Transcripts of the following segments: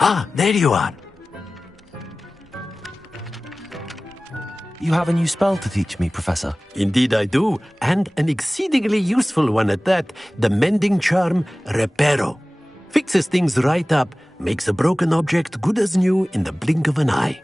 Ah, there you are. You have a new spell to teach me, Professor. Indeed I do, and an exceedingly useful one at that. The mending charm, Reparo. Fixes things right up, makes a broken object good as new in the blink of an eye.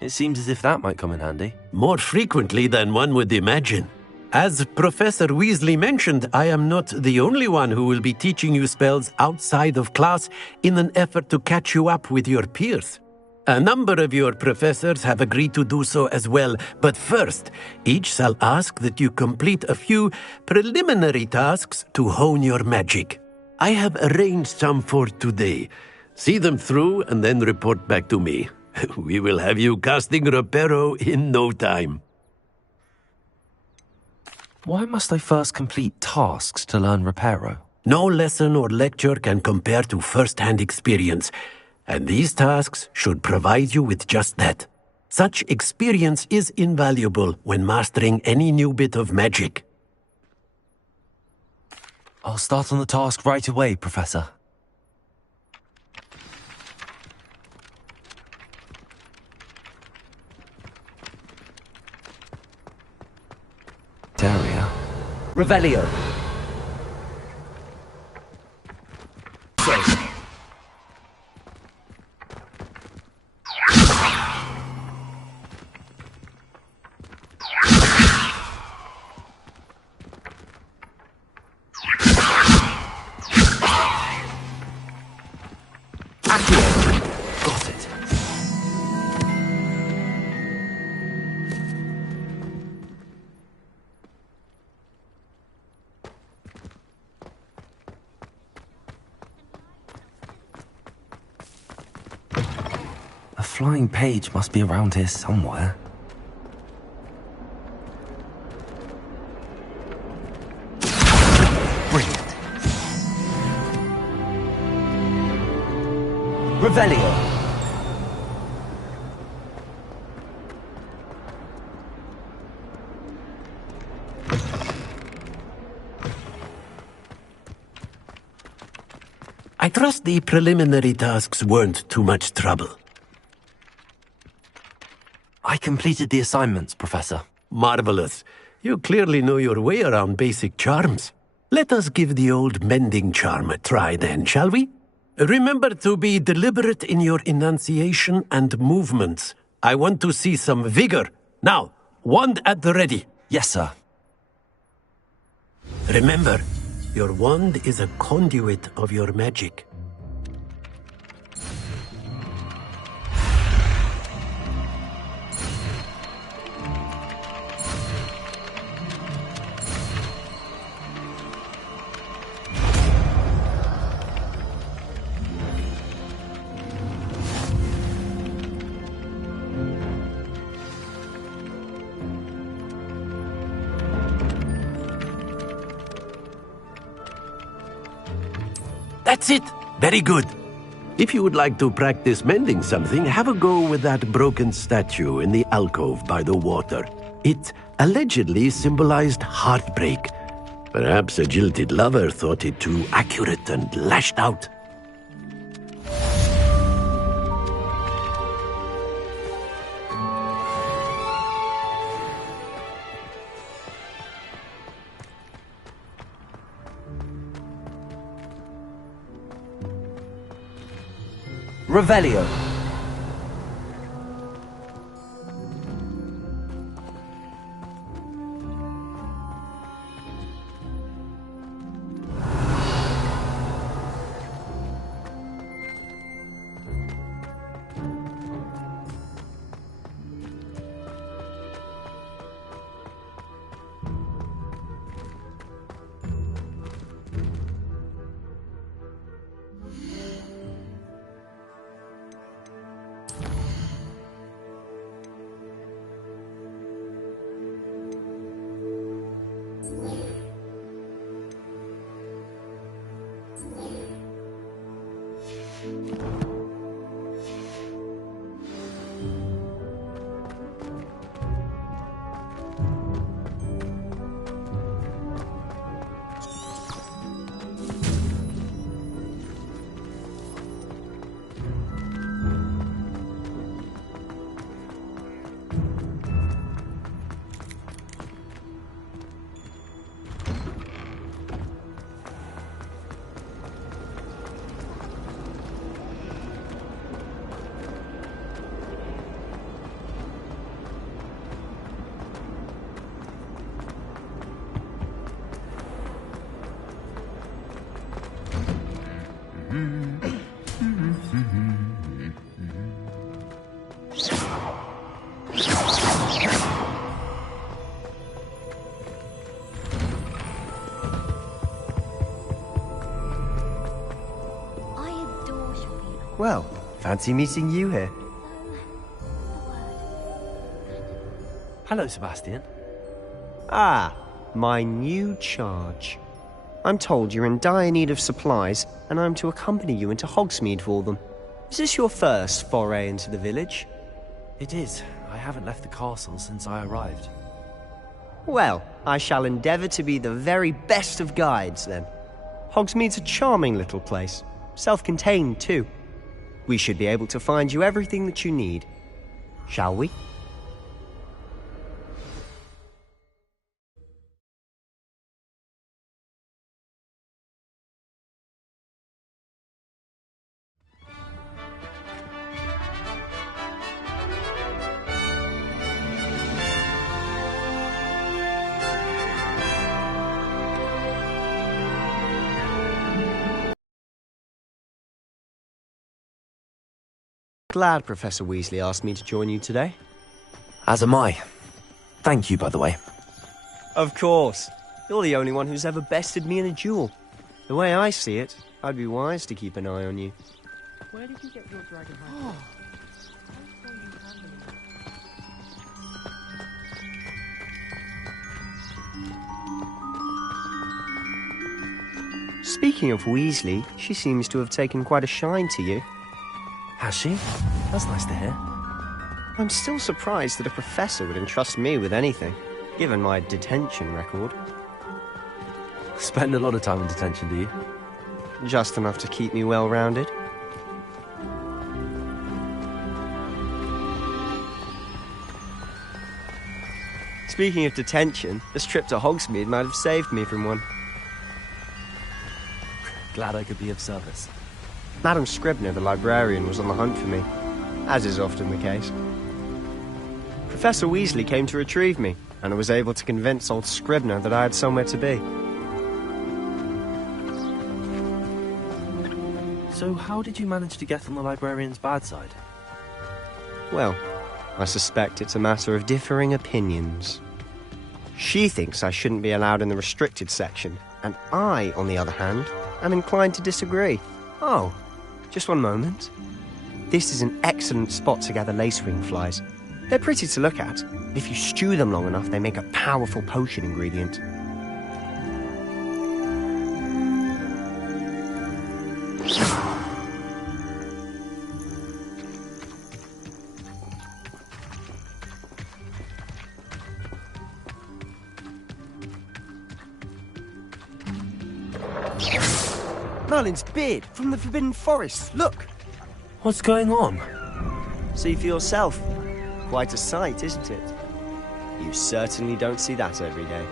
It seems as if that might come in handy. More frequently than one would imagine. As Professor Weasley mentioned, I am not the only one who will be teaching you spells outside of class in an effort to catch you up with your peers. A number of your professors have agreed to do so as well, but first, each shall ask that you complete a few preliminary tasks to hone your magic. I have arranged some for today. See them through and then report back to me. We will have you casting Reparo in no time. Why must I first complete tasks to learn Reparo? No lesson or lecture can compare to first-hand experience, and these tasks should provide you with just that. Such experience is invaluable when mastering any new bit of magic. I'll start on the task right away, Professor. Area. Revelio. Got it. A flying page must be around here somewhere. Brilliant. Revelio. I trust the preliminary tasks weren't too much trouble. I completed the assignments, Professor. Marvelous. You clearly know your way around basic charms. Let us give the old mending charm a try then, shall we? Remember to be deliberate in your enunciation and movements. I want to see some vigor. Now, wand at the ready. Yes, sir. Remember, your wand is a conduit of your magic. That's it! Very good. If you would like to practice mending something, have a go with that broken statue in the alcove by the water. It allegedly symbolized heartbreak. Perhaps a jilted lover thought it too accurate and lashed out. Revelio. Well, fancy meeting you here. Hello, Sebastian. Ah, my new charge. I'm told you're in dire need of supplies, and I'm to accompany you into Hogsmeade for them. Is this your first foray into the village? It is. I haven't left the castle since I arrived. Well, I shall endeavour to be the very best of guides, then. Hogsmeade's a charming little place. Self-contained, too. We should be able to find you everything that you need. Shall we? Glad Professor Weasley asked me to join you today. As am I. Thank you, by the way. Of course. You're the only one who's ever bested me in a duel. The way I see it, I'd be wise to keep an eye on you. Where did you get your dragon Speaking of Weasley, she seems to have taken quite a shine to you. Has she? That's nice to hear. I'm still surprised that a professor would entrust me with anything, given my detention record. Spend a lot of time in detention, do you? Just enough to keep me well-rounded. Speaking of detention, this trip to Hogsmeade might have saved me from one. Glad I could be of service. Madam Scribner, the librarian, was on the hunt for me, as is often the case. Professor Weasley came to retrieve me, and I was able to convince old Scribner that I had somewhere to be. So how did you manage to get on the librarian's bad side? Well, I suspect it's a matter of differing opinions. She thinks I shouldn't be allowed in the restricted section, and I, on the other hand, am inclined to disagree. Oh, just one moment. This is an excellent spot to gather lacewing flies. They're pretty to look at. If you stew them long enough, they make a powerful potion ingredient. Merlin's beard from the Forbidden Forest. Look! What's going on? See for yourself. Quite a sight, isn't it? You certainly don't see that every day.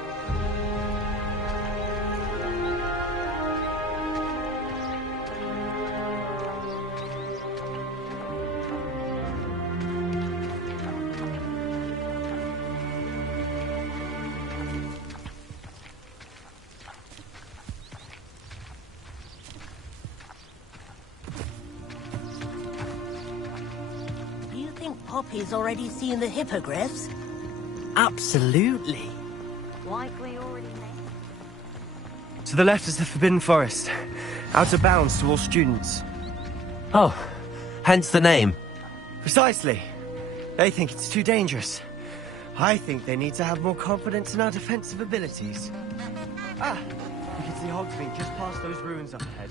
Poppy's already seen the hippogriffs? Absolutely. Likely already made. To the left is the Forbidden Forest. Out of bounds to all students. Oh, hence the name. Precisely. They think it's too dangerous. I think they need to have more confidence in our defensive abilities. Ah! We can see Hogsmeade just past those ruins up ahead.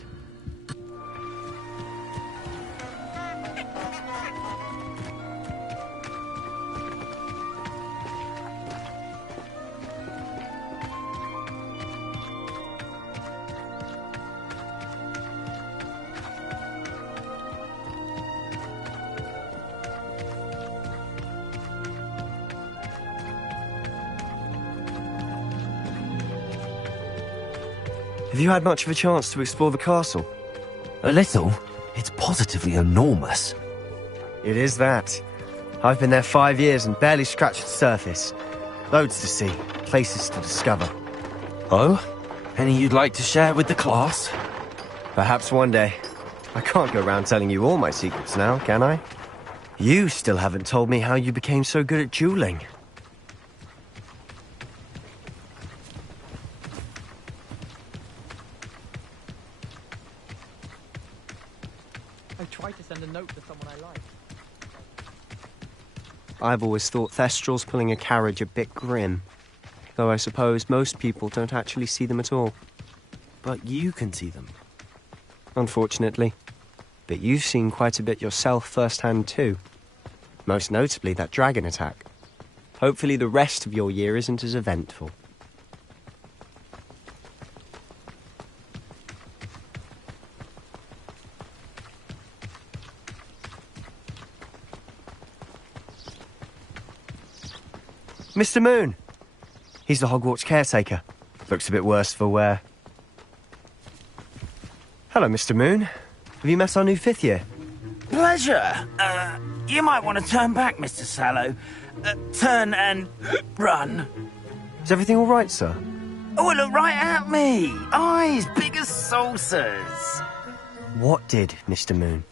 Have you had much of a chance to explore the castle? A little. It's positively enormous. It is that. I've been there 5 years and barely scratched the surface. Loads to see, places to discover. Oh? Any you'd like to share with the class? Perhaps one day. I can't go around telling you all my secrets now, can I? You still haven't told me how you became so good at dueling. I tried to send a note to someone I like. I've always thought Thestrals pulling a carriage a bit grim. Though I suppose most people don't actually see them at all. But you can see them. Unfortunately. But you've seen quite a bit yourself firsthand too. Most notably that dragon attack. Hopefully the rest of your year isn't as eventful. Mr. Moon! He's the Hogwarts caretaker. Looks a bit worse for wear. Hello, Mr. Moon. Have you met our new 5th year? Pleasure. You might want to turn back, Mr. Sallow. Turn and run. Is everything all right, sir? Oh, look right at me. Eyes big as saucers. What did, Mr. Moon?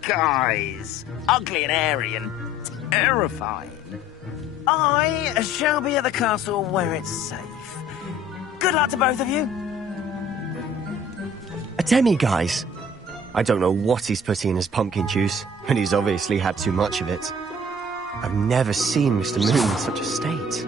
Guys. Ugly and hairy and terrifying. I shall be at the castle where it's safe. Good luck to both of you. A demi-guise? I don't know what he's putting in his pumpkin juice, but he's obviously had too much of it. I've never seen Mr. Moon in such a state.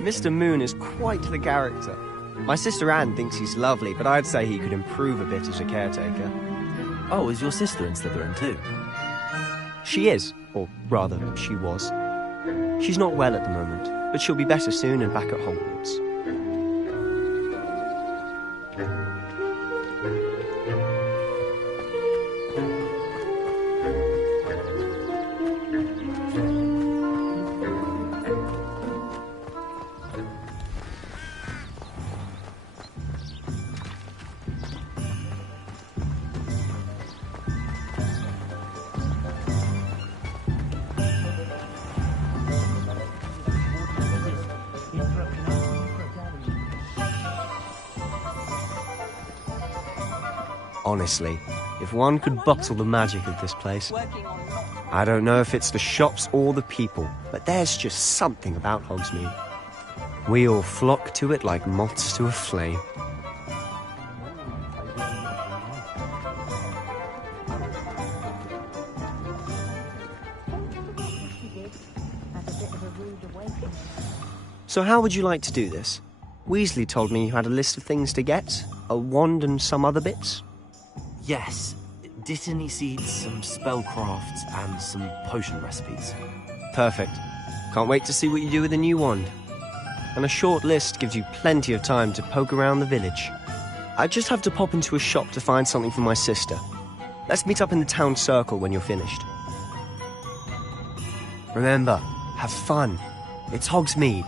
Mr. Moon is quite the character. My sister Anne thinks he's lovely, but I'd say he could improve a bit as a caretaker. Oh, is your sister in Slytherin too? She is, or rather, she was. She's not well at the moment, but she'll be better soon and back at Hogwarts. Honestly, if one could bottle the magic of this place. I don't know if it's the shops or the people, but there's just something about Hogsmeade. We all flock to it like moths to a flame. So how would you like to do this? Weasley told me you had a list of things to get, a wand and some other bits. Yes. Dittany seeds, some spellcrafts, and some potion recipes. Perfect. Can't wait to see what you do with the new wand. And a short list gives you plenty of time to poke around the village. I just have to pop into a shop to find something for my sister. Let's meet up in the town circle when you're finished. Remember, have fun. It's Hogsmeade.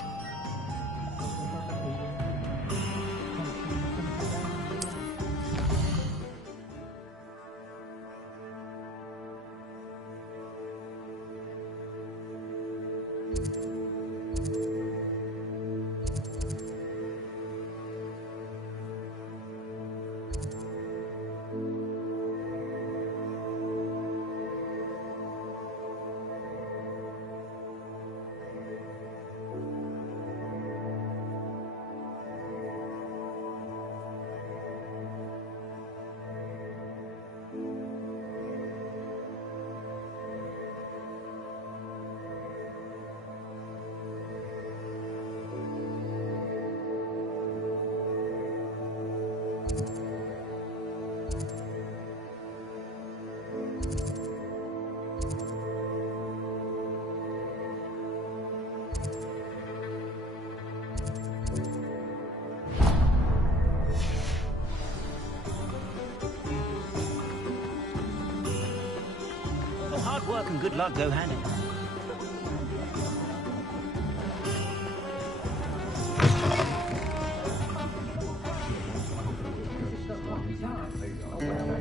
and good luck go hand in hand.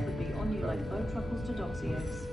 Would be on you like bow truffles to doxios.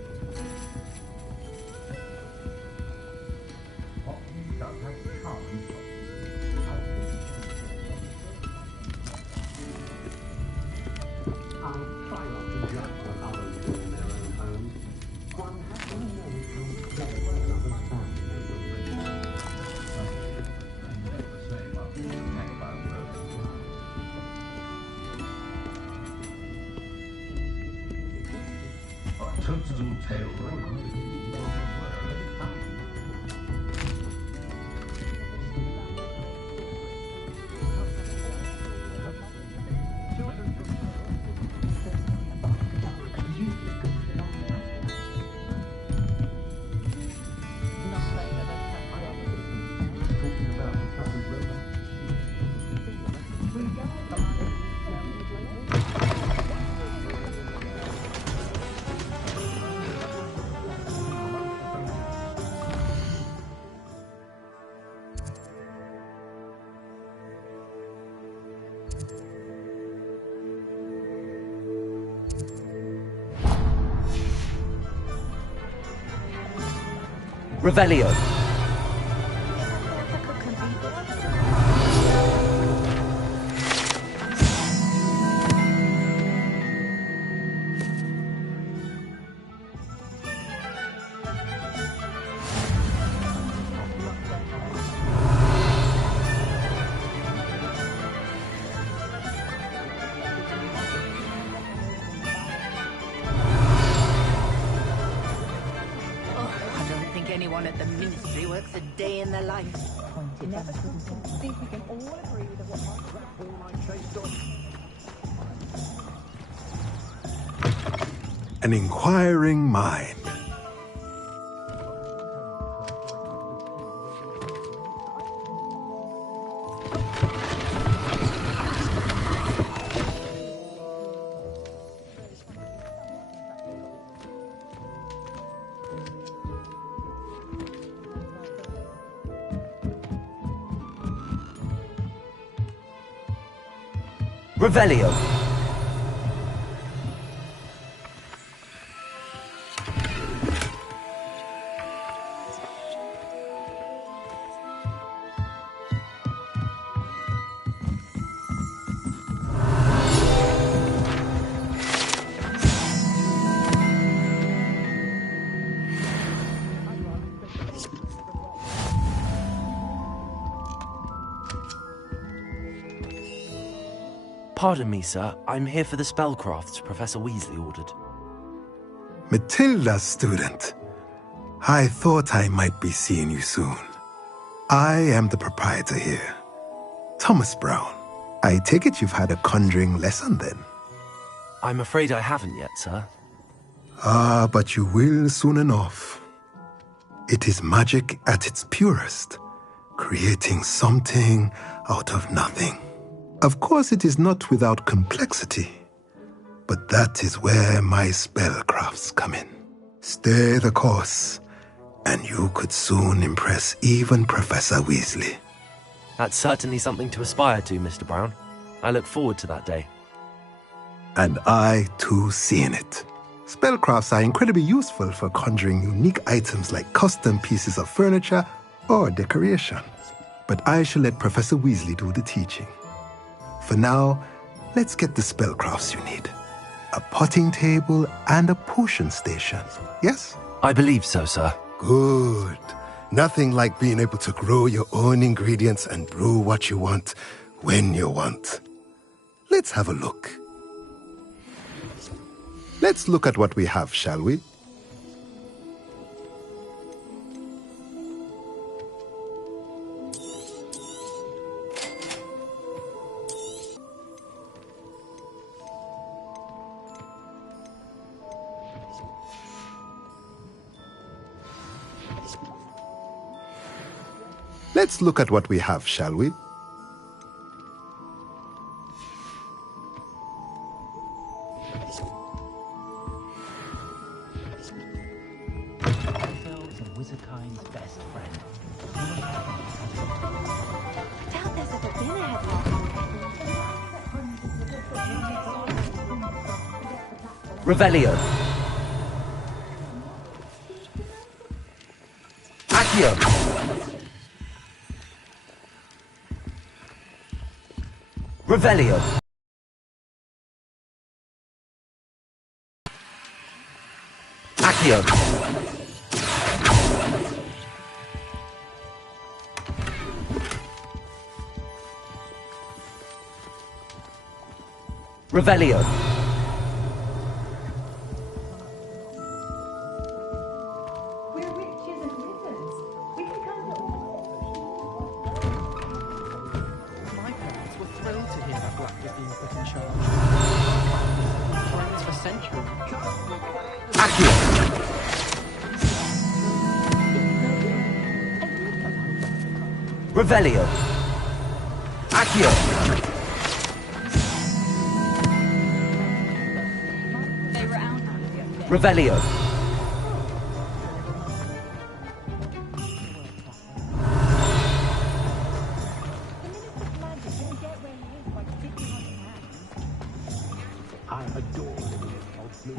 Revelio. I don't think anyone at the Ministry works a day in their life. Think we can all agree that what An inquiring mind. Revelio. Pardon me, sir. I'm here for the spellcrafts Professor Weasley ordered. Matilda's student. I thought I might be seeing you soon. I am the proprietor here, Thomas Brown. I take it you've had a conjuring lesson then? I'm afraid I haven't yet, sir. Ah, but you will soon enough. It is magic at its purest, creating something out of nothing. Of course, it is not without complexity, but that is where my spellcrafts come in. Stay the course, and you could soon impress even Professor Weasley. That's certainly something to aspire to, Mr. Brown. I look forward to that day. And I, too, see in it. Spellcrafts are incredibly useful for conjuring unique items like custom pieces of furniture or decoration. But I shall let Professor Weasley do the teaching. For now, let's get the spellcrafts you need. A potting table and a potion station, yes? I believe so, sir. Good. Nothing like being able to grow your own ingredients and brew what you want, when you want. Let's have a look. Let's look at what we have, shall we? Let's look at what we have, shall we? Revelio. Accio. Revelio. Accio. Revelio. We're witches and wizards. We can come to all. My parents were thrilled to hear that Black was being put in charge. Friends for centuries. Accio. Revelio. Accio. They were out. Revelio. I adore the of me.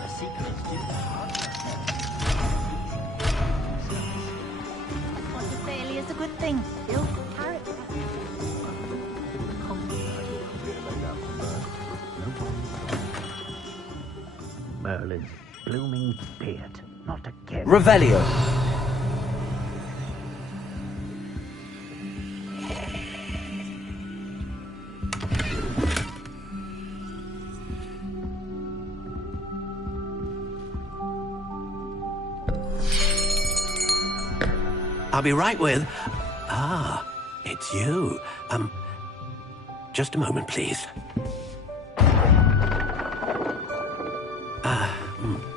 The secret's too hard. What to say, Ellie, is a good thing. Still, carrot. Merlin's blooming beard. Not again. Revelio. I'll be right with... Ah, it's you. Just a moment, please.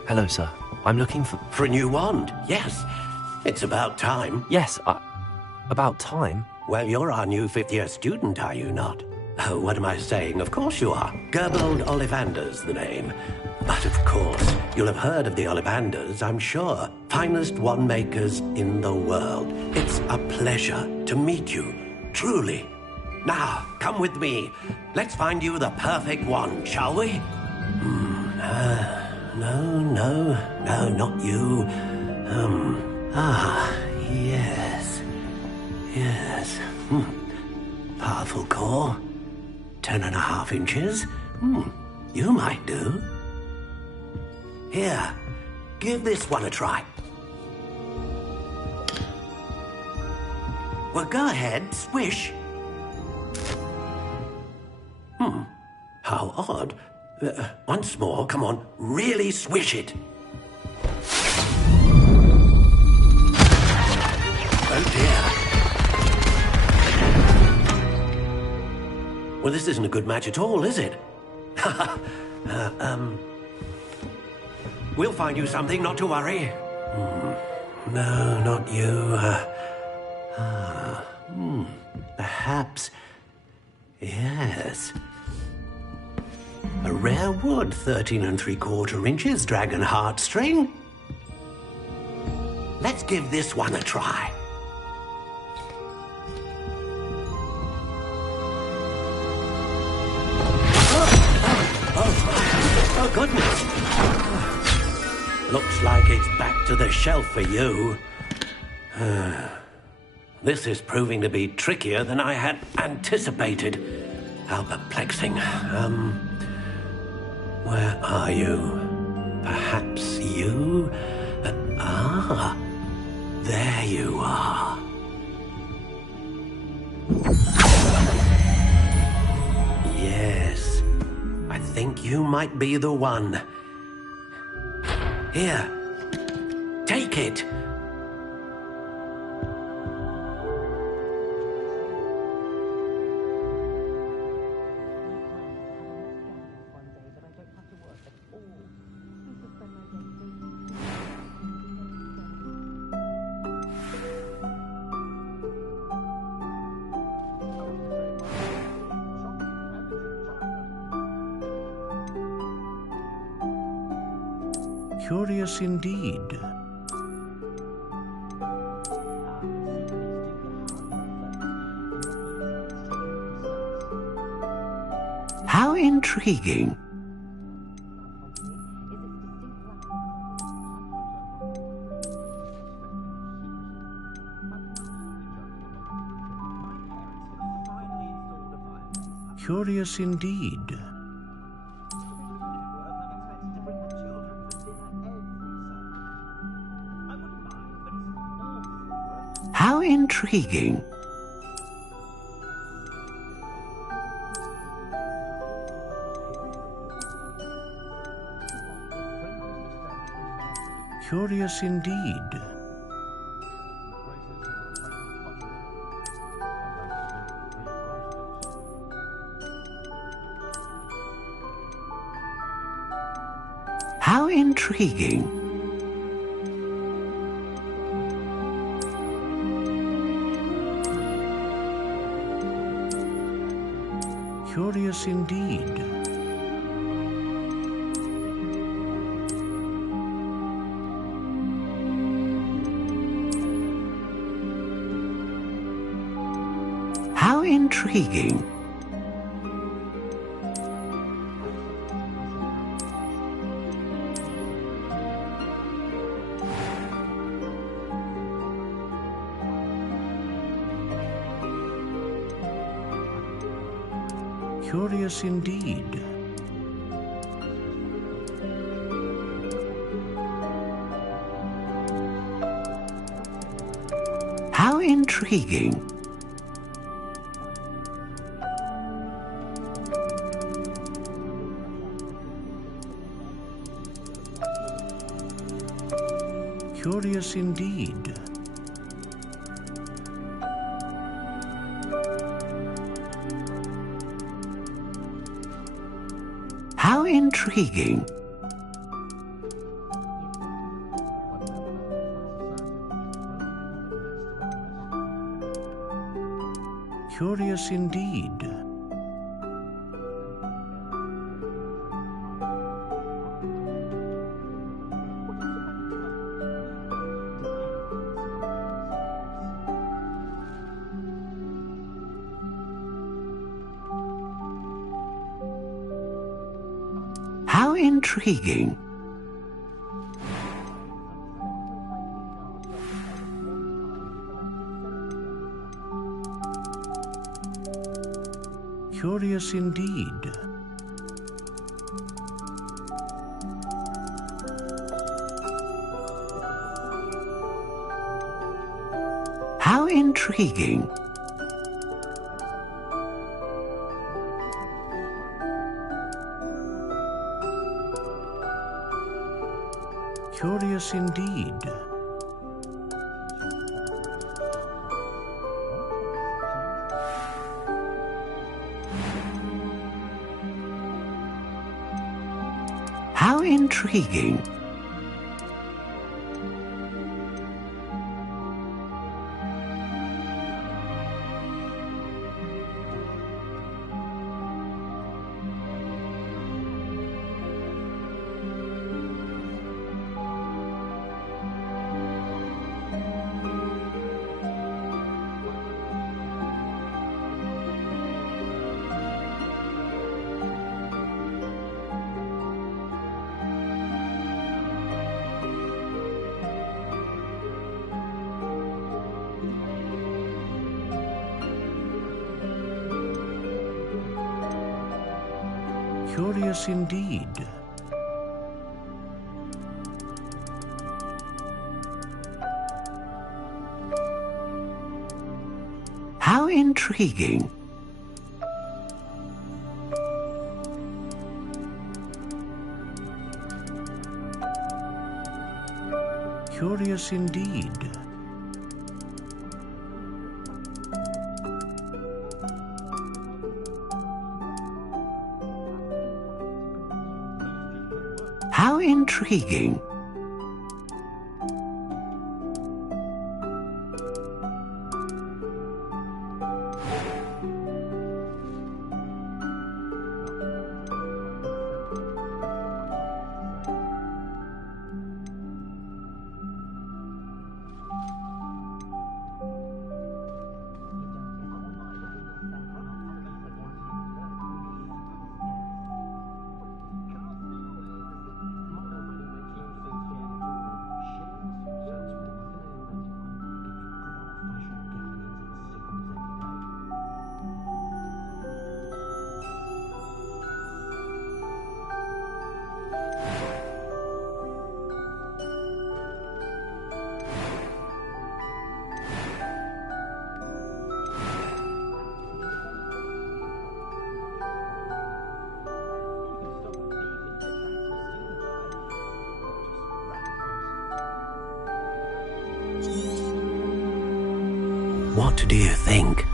Hello, sir. I'm looking for... For a new wand, yes. It's about time. Yes, about time. Well, you're our new fifth-year student, are you not? Oh, what am I saying? Of course you are. Gerbold Ollivander's the name. But of course, you'll have heard of the Ollivanders, I'm sure. Finest wand makers in the world. It's a pleasure to meet you, truly. Now, come with me. Let's find you the perfect wand, shall we? No, not you. Yes. Powerful core. 10.5 inches. You might do. Here, give this one a try. Well, go ahead, swish. How odd. Once more, come on, really swish it. Oh dear. Well, this isn't a good match at all, is it? We'll find you something, not to worry. No, not you. Perhaps. Yes. A rare wood, 13 3/4 inches, dragon heartstring. Let's give this one a try. Oh, goodness. Looks like it's back to the shelf for you. This is proving to be trickier than I had anticipated. How perplexing. Where are you? Perhaps you? There you are. Yes, I think you might be the one. Here, take it. Curious indeed. How intriguing. Curious indeed. How intriguing. Curious indeed. How intriguing. Curious indeed. How intriguing. Curious indeed. How intriguing. Curious indeed. How intriguing. Curious indeed. How intriguing. Curious indeed. How intriguing. Curious indeed. How intriguing. Curious indeed. How intriguing. Curious indeed. How intriguing. What do you think?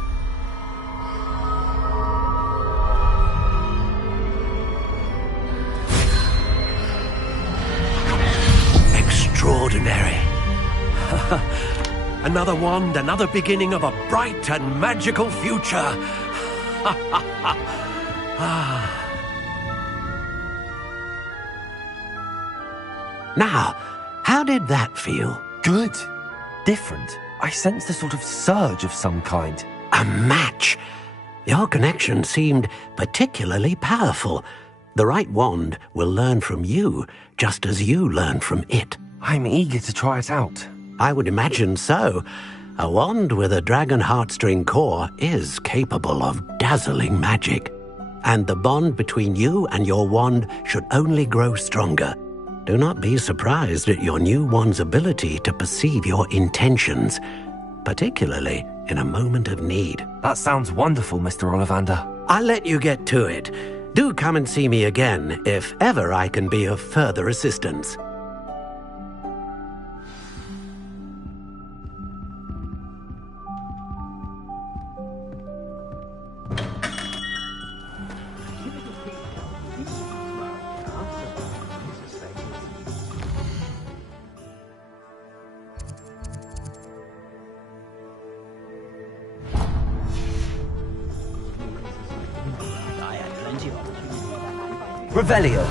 Extraordinary. Another wand, another beginning of a bright and magical future. Now, how did that feel? Good. Different. I sensed a sort of surge of some kind. A match. Your connection seemed particularly powerful. The right wand will learn from you, just as you learn from it. I'm eager to try it out. I would imagine so. A wand with a dragon heartstring core is capable of dazzling magic. And the bond between you and your wand should only grow stronger. Do not be surprised at your new wand's ability to perceive your intentions, particularly in a moment of need. That sounds wonderful, Mr. Ollivander. I'll let you get to it. Do come and see me again if ever I can be of further assistance. Revelio.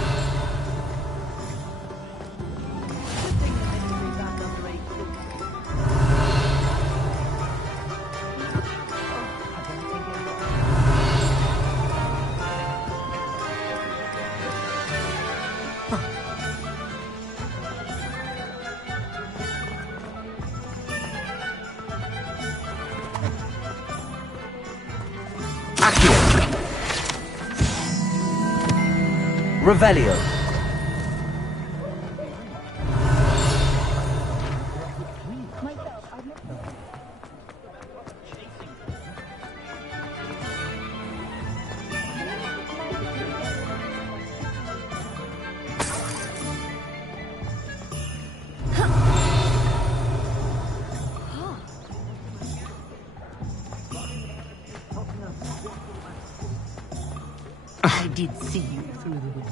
Revelio. I did see you through the window.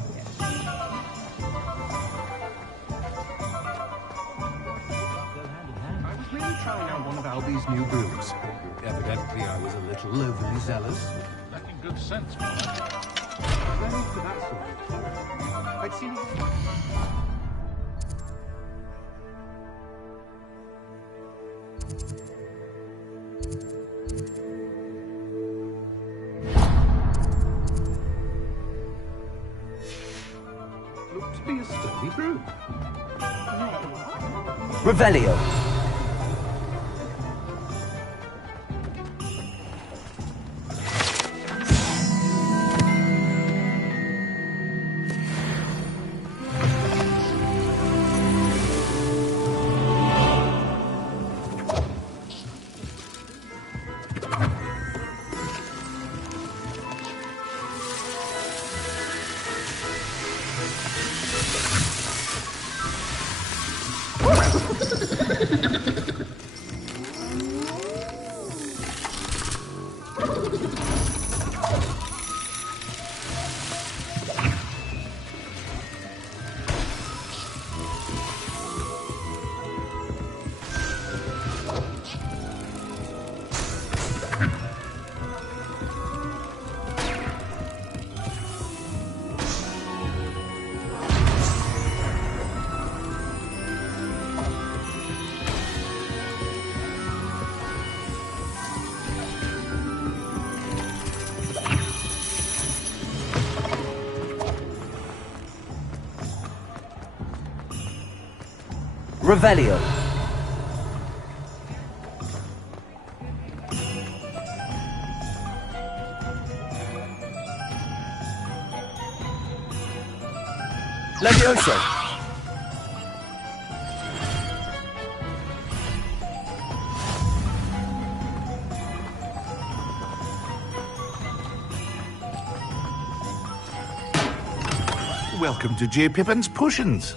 I was really trying out one of Albie's new brews. Evidently, I was a little overly zealous. Making good sense, man. Very for that sort of thing. I'd seen it. Looked to be a sturdy brew. Revelio. Revelio. Levioso. Welcome to J. Pippin's Potions.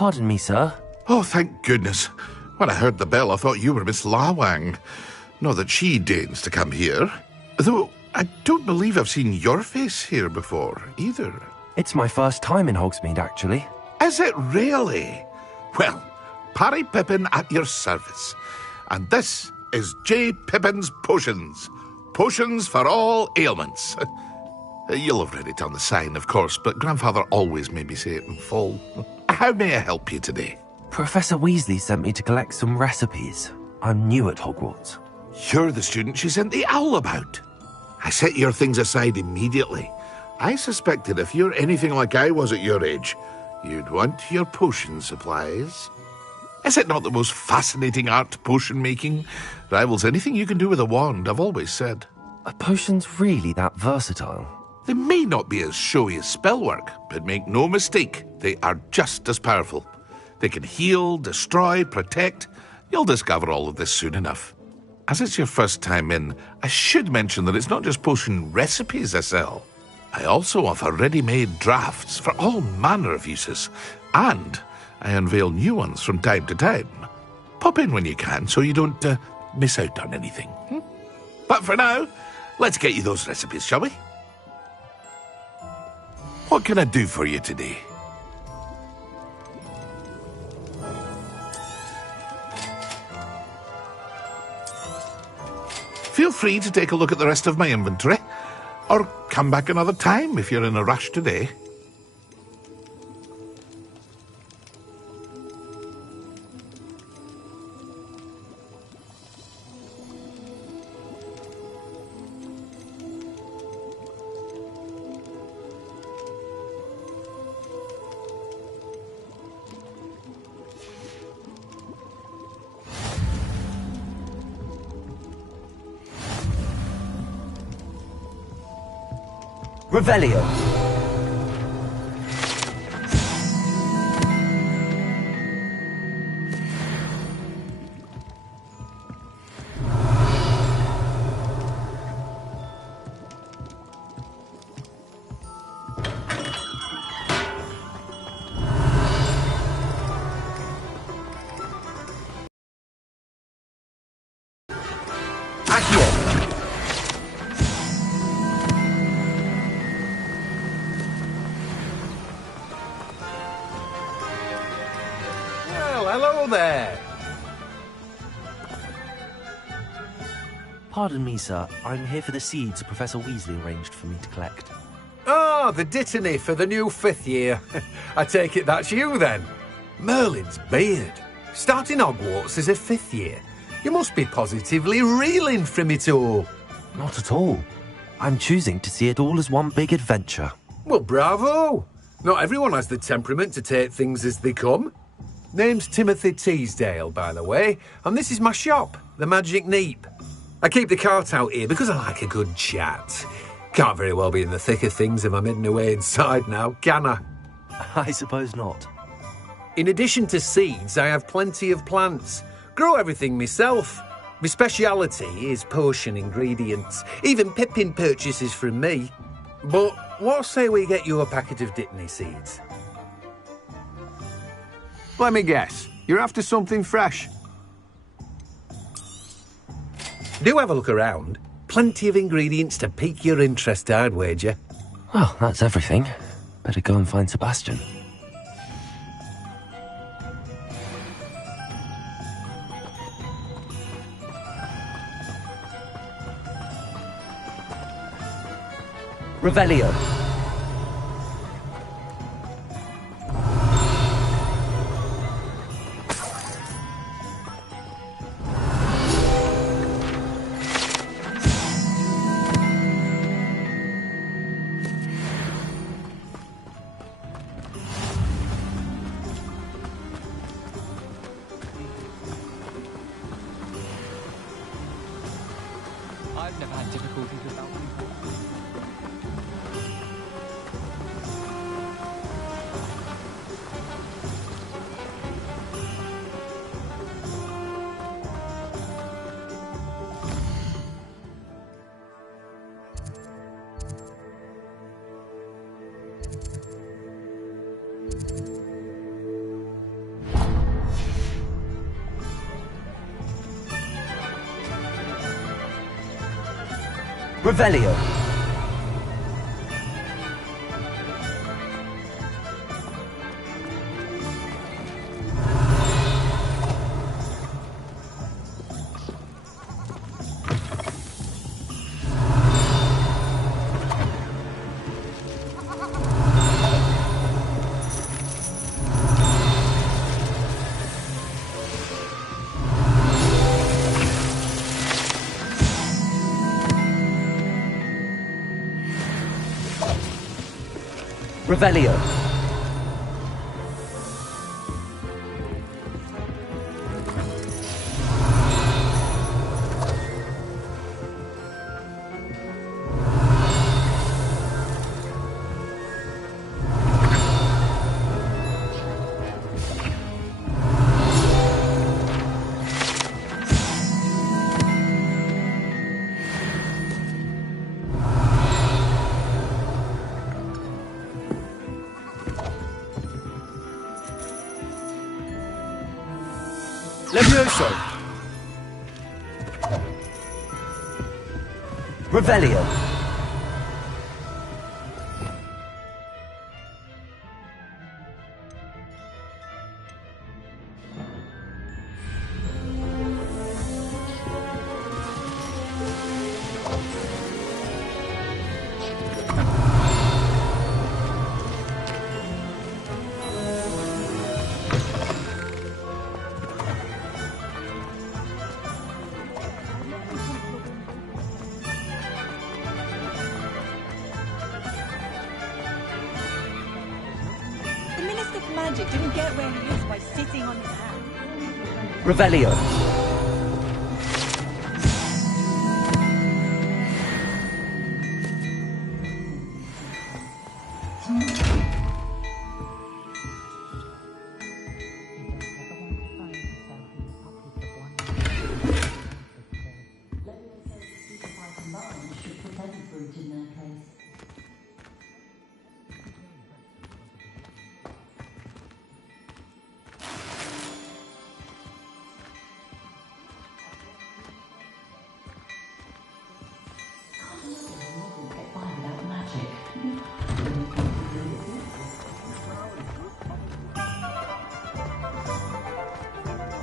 Pardon me, sir. Oh, thank goodness. When I heard the bell, I thought you were Miss Lawang. Not that she deigns to come here. Though, I don't believe I've seen your face here before, either. It's my first time in Hogsmeade, actually. Is it really? Well, Parry Pippin at your service. And this is J. Pippin's Potions. Potions for all ailments. You'll have read it on the sign, of course, but Grandfather always made me say it in full. How may I help you today? Professor Weasley sent me to collect some recipes. I'm new at Hogwarts. You're the student she sent the owl about. I set your things aside immediately. I suspected if you're anything like I was at your age, you'd want your potion supplies. Is it not the most fascinating art, potion making? Rivals anything you can do with a wand, I've always said. Are potions really that versatile? They may not be as showy as spellwork, but make no mistake, they are just as powerful. They can heal, destroy, protect. You'll discover all of this soon enough. As it's your first time in, I should mention that it's not just potion recipes I sell. I also offer ready-made drafts for all manner of uses, and I unveil new ones from time to time. Pop in when you can so you don't miss out on anything. But for now, let's get you those recipes, shall we? What can I do for you today? Feel free to take a look at the rest of my inventory, or come back another time if you're in a rush today. Revelio. Hello there. Pardon me, sir. I'm here for the seeds Professor Weasley arranged for me to collect. Ah, the dittany for the new 5th year. I take it that's you, then. Merlin's beard. Starting Hogwarts as a 5th year. You must be positively reeling from it all. Not at all. I'm choosing to see it all as one big adventure. Well, bravo. Not everyone has the temperament to take things as they come. Name's Timothy Teasdale, by the way, and this is my shop, the Magic Neep. I keep the cart out here because I like a good chat. Can't very well be in the thick of things if I'm hidden away inside now, can I? I suppose not. In addition to seeds, I have plenty of plants. Grow everything myself. My speciality is potion ingredients. Even Pippin purchases from me. But what say we get you a packet of dittany seeds? Let me guess. You're after something fresh. Do have a look around. Plenty of ingredients to pique your interest, I'd wager. Well, that's everything. Better go and find Sebastian. Revelio. I've never had difficulties with that one. Revelio. Revelio. Levioso! Revelio. The Minister of Magic didn't get where he is by sitting on his hands. Revelio.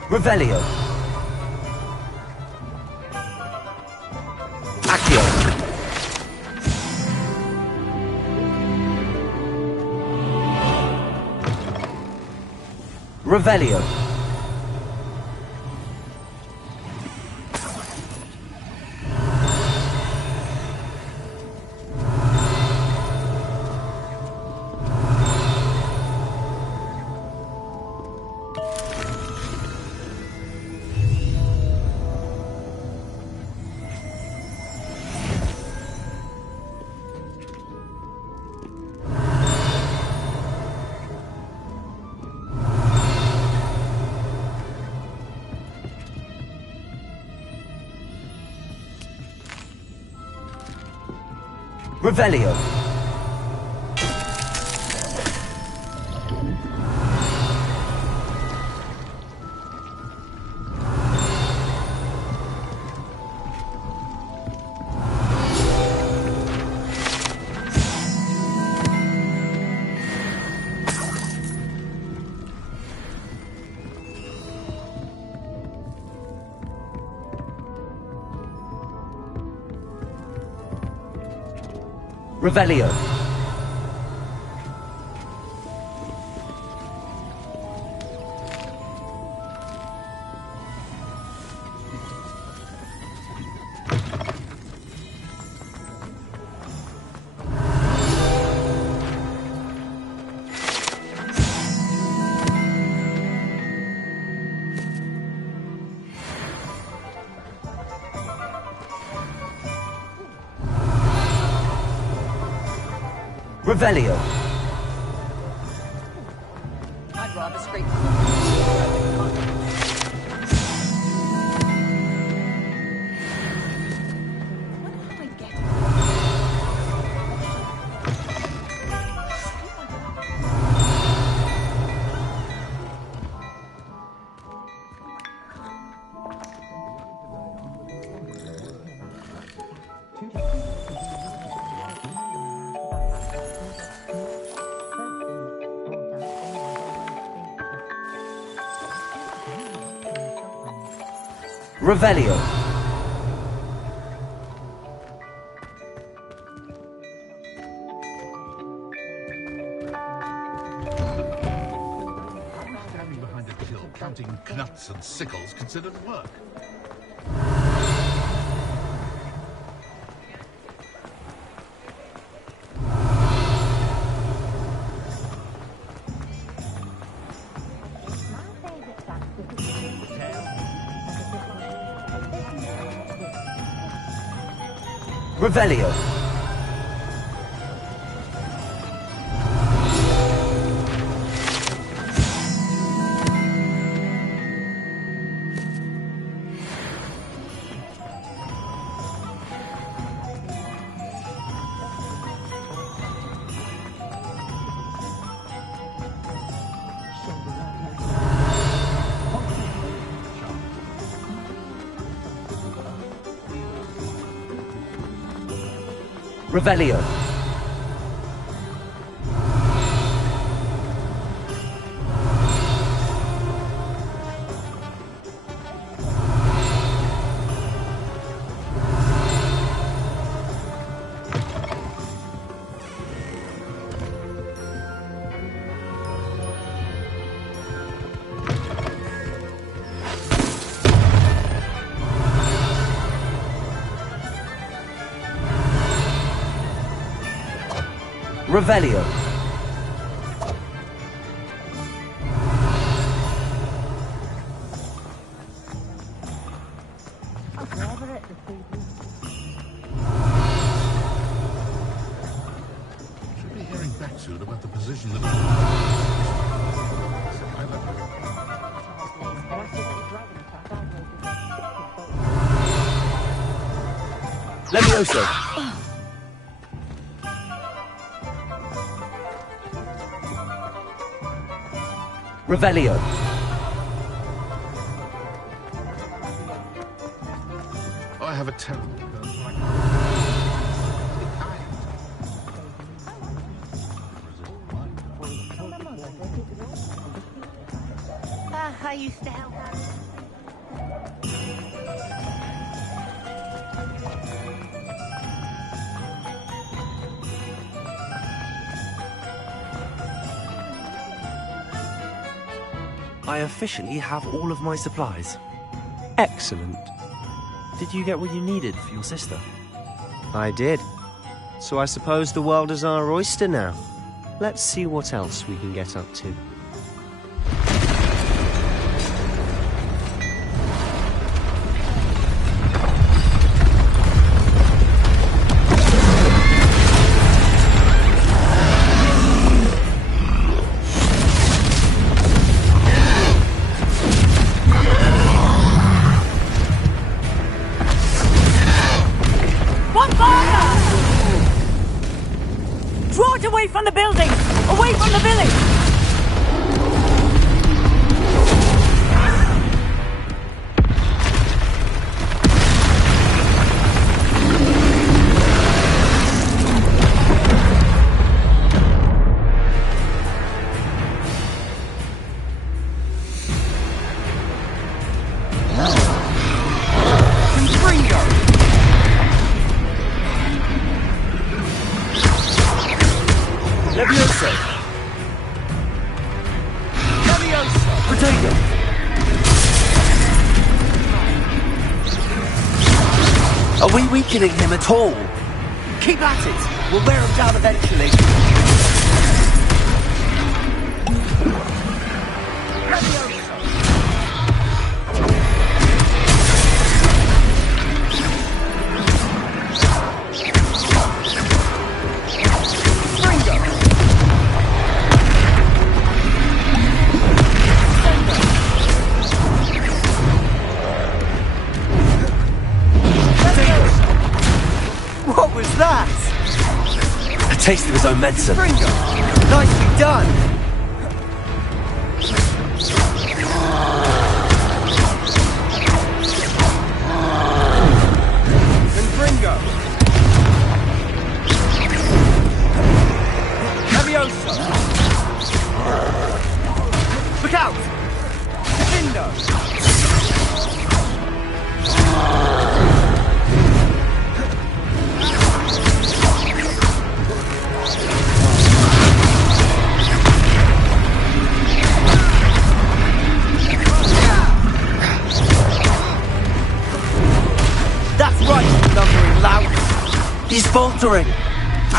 Revelio. Accio. Revelio. Revelio. Revelio. Revelio. I'd rather scrape. Revelio. Standing behind a till, counting nuts and sickles considered work. Revelio. Revelio. Revelio. Should be hearing back soon about the position that Levioso. Revelio. I have a terrible... I used to help. I officially have all of my supplies. Excellent. Did you get what you needed for your sister? I did. So I suppose the world is our oyster now. Let's see what else we can get up to. Draw it away from the building! Away from the village! Levioso. Levioso! Potato. Are we weakening him at all? Keep at it! We'll wear him down eventually. What was that? A taste of his own medicine. Springer! Nicely done! Springer! Levioso! Look out! Defender!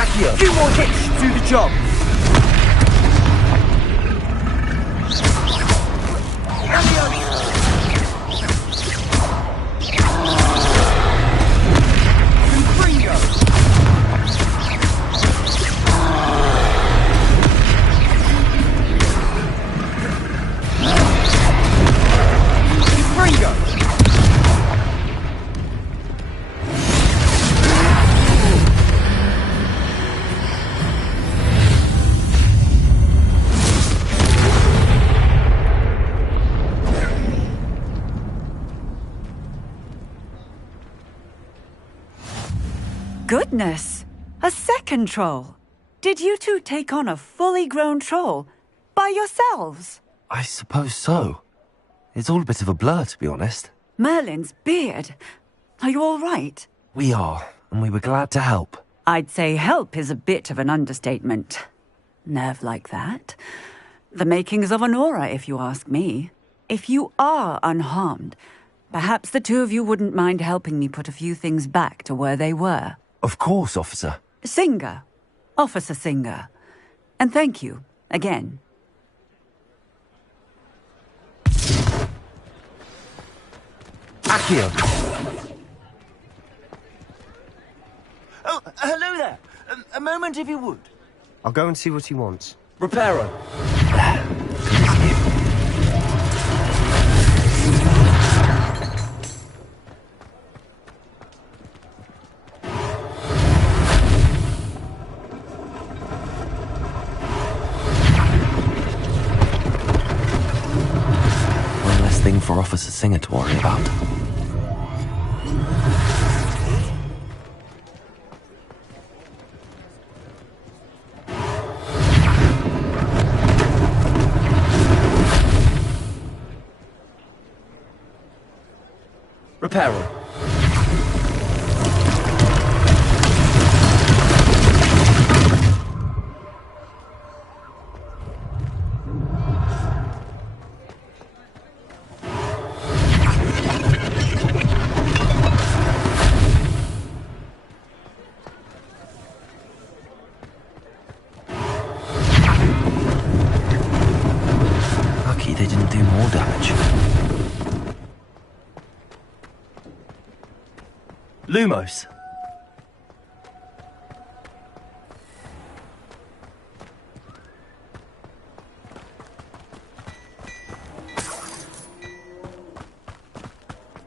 Accio! Few more hits should do the job. Goodness! A second troll! Did you two take on a fully grown troll? By yourselves? I suppose so. It's all a bit of a blur, to be honest. Merlin's beard. Are you all right? We are, and we were glad to help. I'd say help is a bit of an understatement. Nerve like that. The makings of an aura, if you ask me. If you are unharmed, perhaps the two of you wouldn't mind helping me put a few things back to where they were. Of course, officer. Singer. Officer Singer. And thank you, again. Accio! Oh, hello there. A moment, if you would. I'll go and see what he wants. Reparo. One less thing for Officer Singer to worry about. Reparo. Lucky they didn't do more damage. Lumos.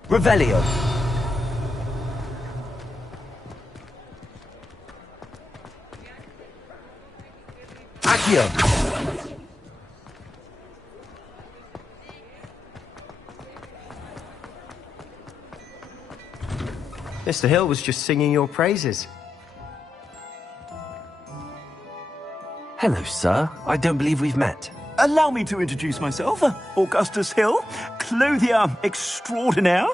Revelio. Accio. Mr. Hill was just singing your praises. Hello, sir. I don't believe we've met. Allow me to introduce myself, Augustus Hill, clothier extraordinaire.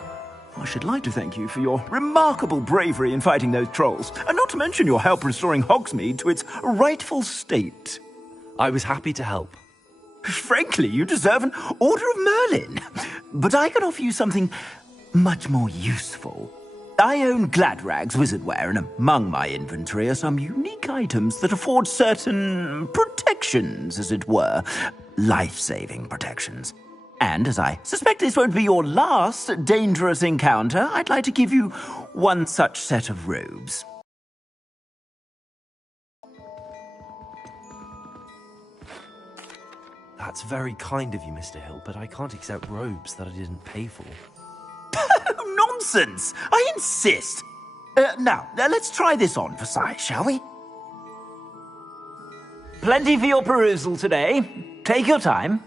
I should like to thank you for your remarkable bravery in fighting those trolls, and not to mention your help restoring Hogsmeade to its rightful state. I was happy to help. Frankly, you deserve an Order of Merlin. But I can offer you something much more useful. I own Gladrag's wizardware, and among my inventory are some unique items that afford certain protections, as it were. Life-saving protections. And as I suspect this won't be your last dangerous encounter, I'd like to give you one such set of robes. That's very kind of you, Mr. Hill, but I can't accept robes that I didn't pay for. Nonsense! I insist! Now, let's try this on for size, shall we? Plenty for your perusal today. Take your time.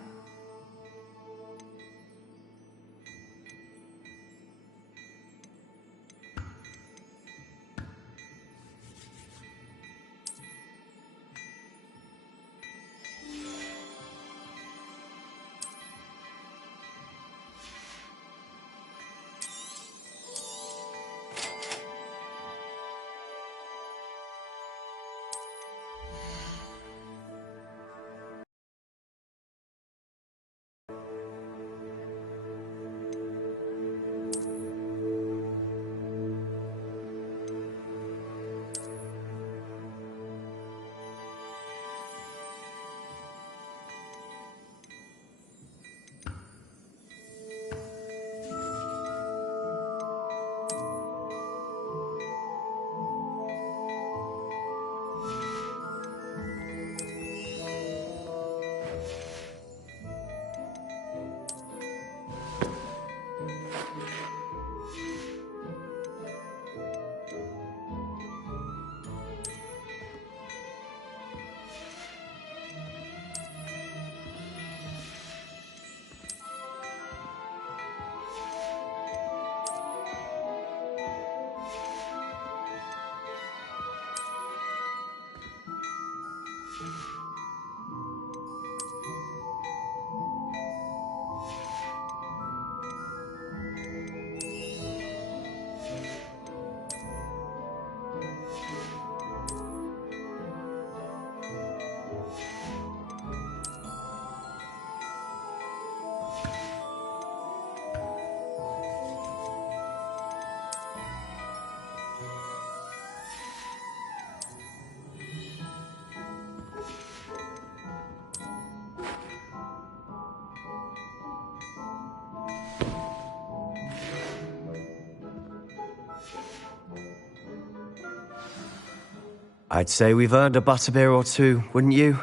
I'd say we've earned a butterbeer or two, wouldn't you?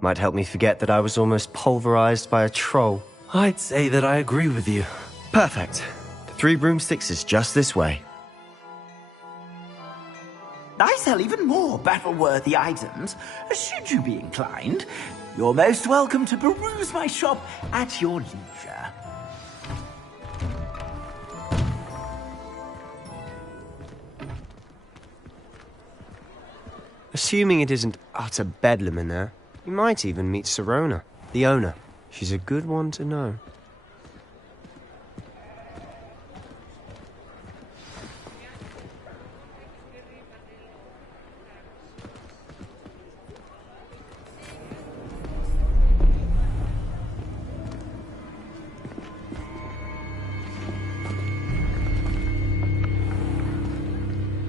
Might help me forget that I was almost pulverized by a troll. I'd say that I agree with you. Perfect. The Three Broomsticks is just this way. I sell even more battle-worthy items, should you be inclined. You're most welcome to peruse my shop at your leisure. Assuming it isn't utter bedlam in there, you might even meet Sirona, the owner. She's a good one to know.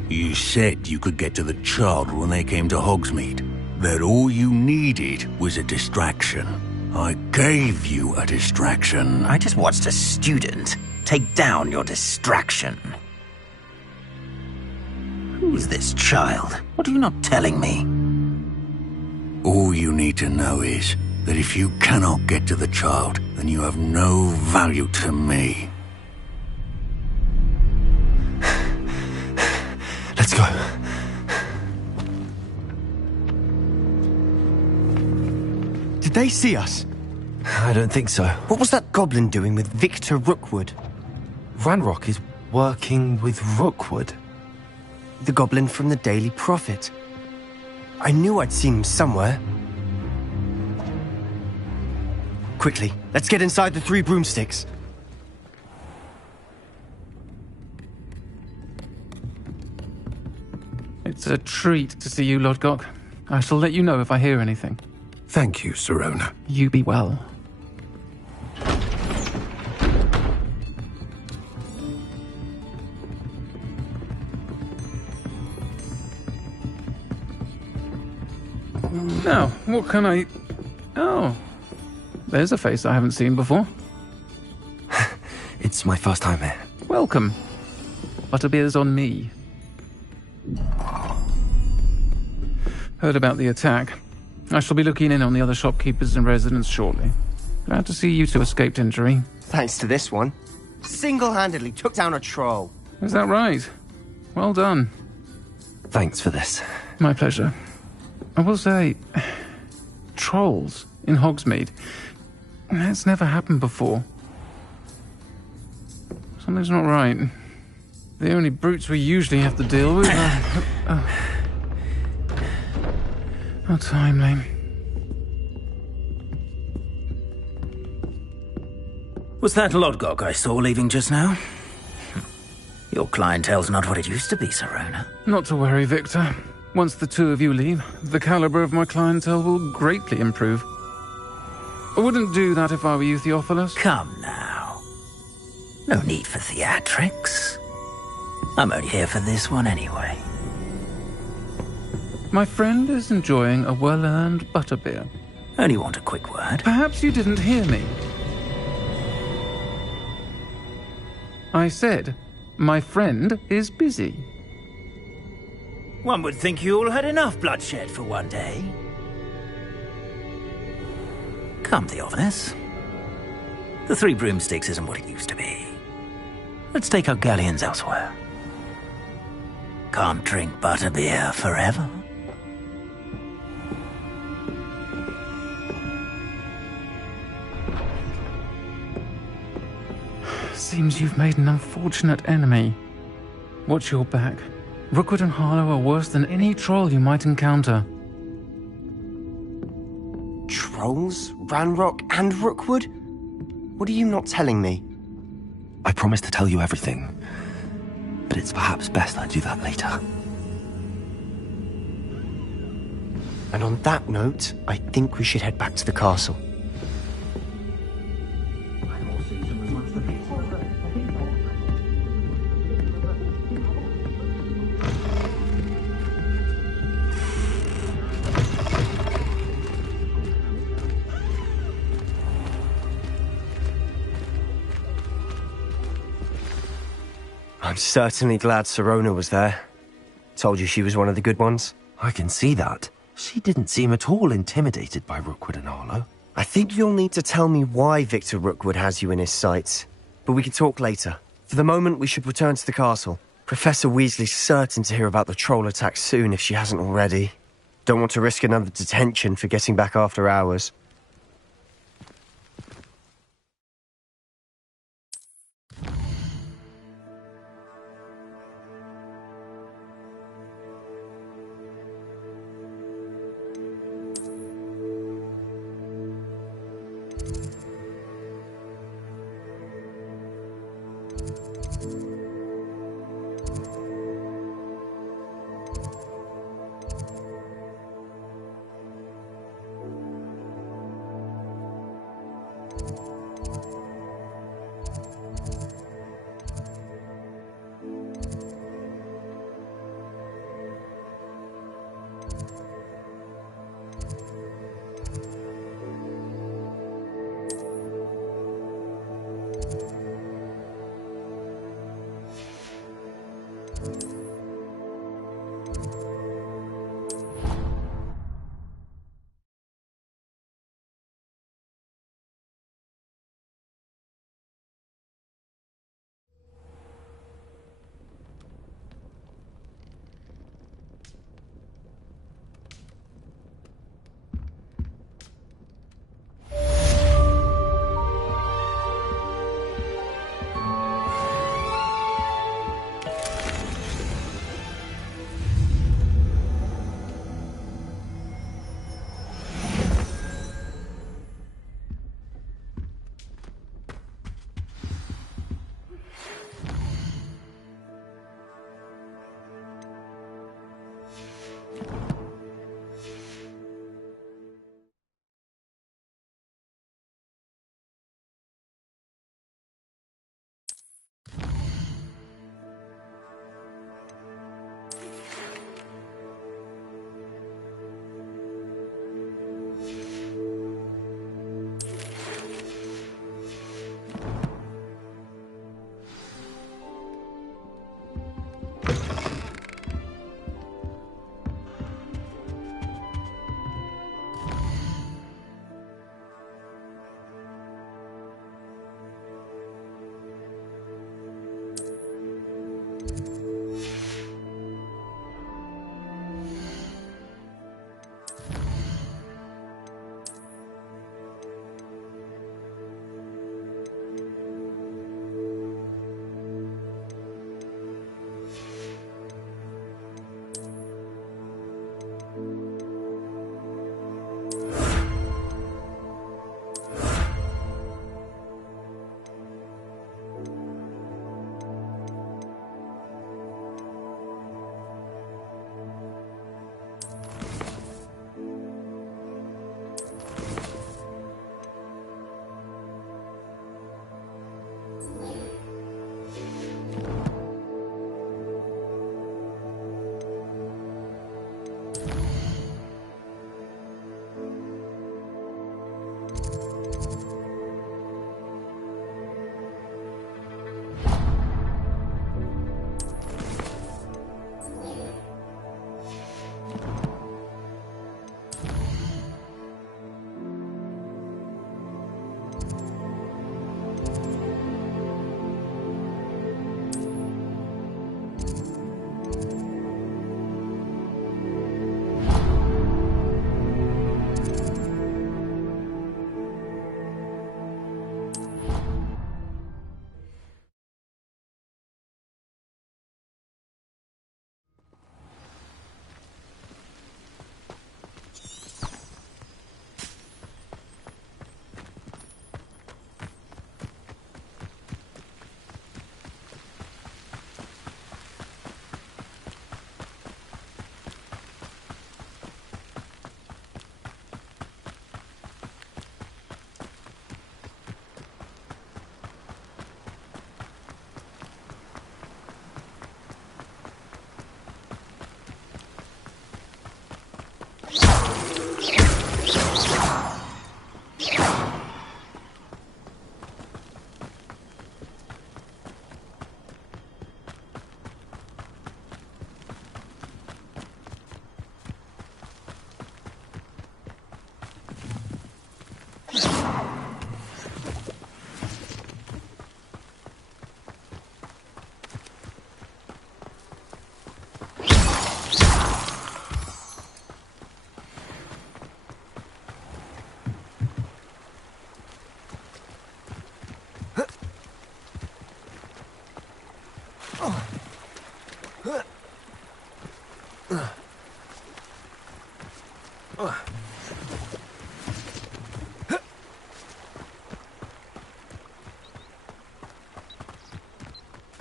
You said you could get to the child when they came to Hogsmeade. That all you needed was a distraction. I gave you a distraction. I just watched a student take down your distraction. Who's this child? What are you not telling me? All you need to know is that if you cannot get to the child, then you have no value to me. Let's go. Did they see us? I don't think so. What was that goblin doing with Victor Rookwood? Ranrock is working with Rookwood. The goblin from the Daily Prophet. I knew I'd seen him somewhere. Quickly, let's get inside the Three Broomsticks. It's a treat to see you, Lodgok. I shall let you know if I hear anything. Thank you, Sirona. You be well. Now, what can I... Oh, there's a face I haven't seen before. It's my first time here. Welcome. Butterbeer's on me. Heard about the attack. I shall be looking in on the other shopkeepers and residents shortly. Glad to see you two escaped injury. Thanks to this one. Single-handedly took down a troll. Is that right? Well done. Thanks for this. My pleasure. I will say, trolls in Hogsmeade. That's never happened before. Something's not right. The only brutes we usually have to deal with are... How timely. Was that Lodgok I saw leaving just now? Your clientele's not what it used to be, Sirona. Not to worry, Victor. Once the two of you leave, the caliber of my clientele will greatly improve. I wouldn't do that if I were you, Theophilus. Come now. No need for theatrics. I'm only here for this one anyway. My friend is enjoying a well-earned butterbeer. Only want a quick word. Perhaps you didn't hear me. I said, my friend is busy. One would think you all had enough bloodshed for one day. Come, Theophilus. The Three Broomsticks isn't what it used to be. Let's take our galleons elsewhere. Can't drink butterbeer forever. Seems you've made an unfortunate enemy. Watch your back. Rookwood and Harlow are worse than any troll you might encounter. Trolls? Ranrock and Rookwood? What are you not telling me? I promise to tell you everything, but it's perhaps best I do that later. And on that note, I think we should head back to the castle. I'm certainly glad Sirona was there. Told you she was one of the good ones. I can see that. She didn't seem at all intimidated by Rookwood and Arlo. I think you'll need to tell me why Victor Rookwood has you in his sights. But we can talk later. For the moment, we should return to the castle. Professor Weasley's certain to hear about the troll attack soon if she hasn't already. Don't want to risk another detention for getting back after hours.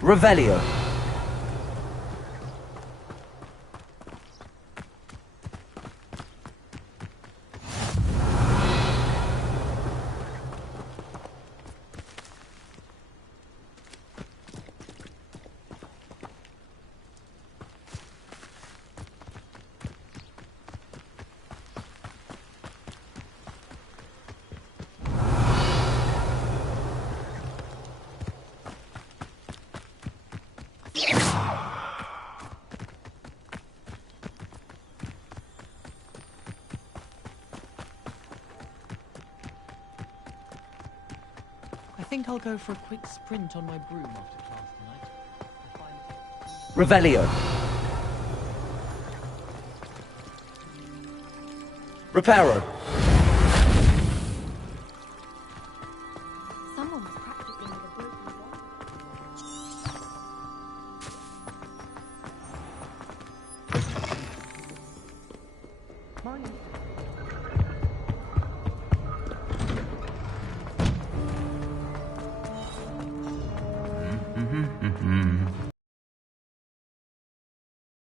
Revelio. I think I'll go for a quick sprint on my broom after class tonight. Revelio. Reparo. Someone was practicing with a broken wall.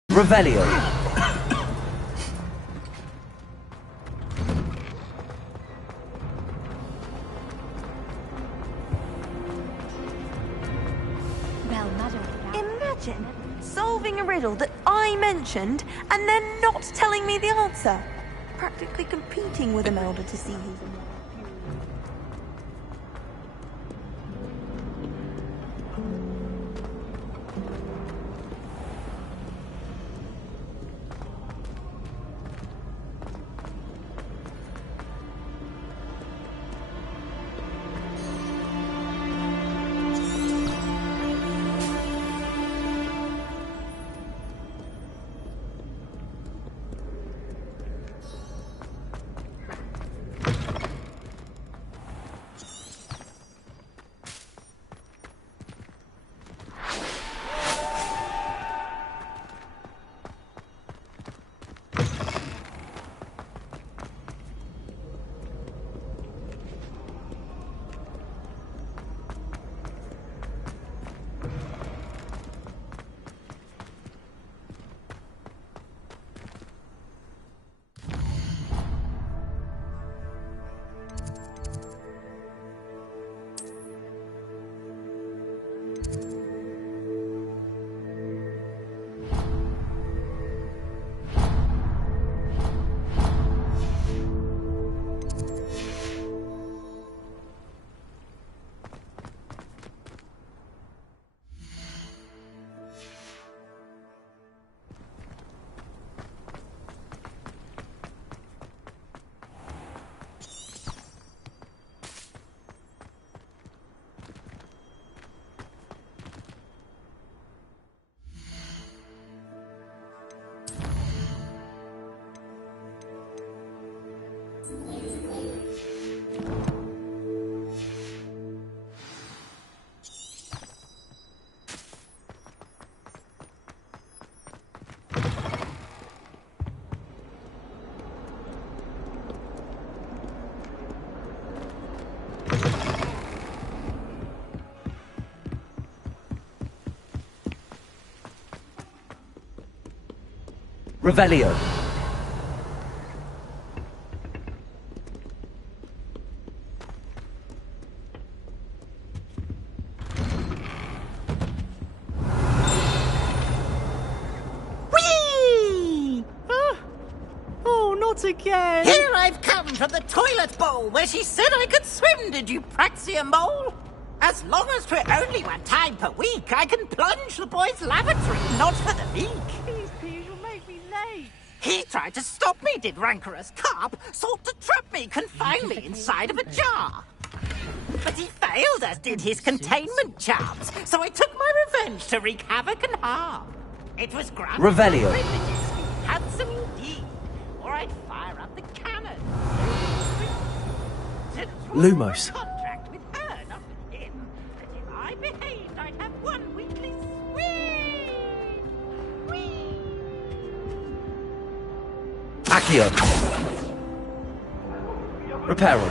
Revelio. Well, madam. Imagine solving a riddle that I mentioned and then not telling me the answer. Practically competing with Imelda to see who's the more. Revelio. Whee! Oh, not again! Here I've come from the toilet bowl where she said I could swim, did you praxia mole? As long as for only one time per week, I can plunge the boy's lavatory, not for the meek. Please, you'll make me late. He tried to stop me, did rancorous carp, sought to trap me, confine me inside of a jar. But he failed, as did his containment charms, so I took my revenge to wreak havoc and harm. It was granted Revelio. privileges, handsome indeed, or I'd fire up the cannon. Lumos. Contract with her, not with him. That if I behaved, I'd have one weekly swing. Accio. Reparo.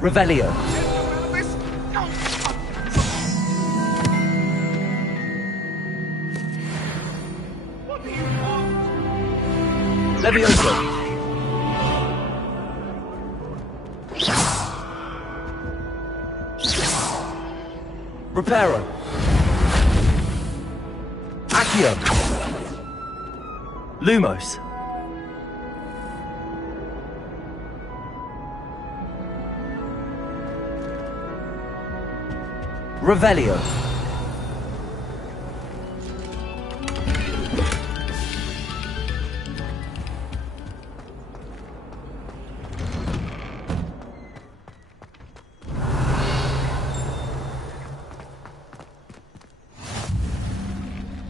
Revelio. Levioso. Reparo. Accio. Lumos. Revelio.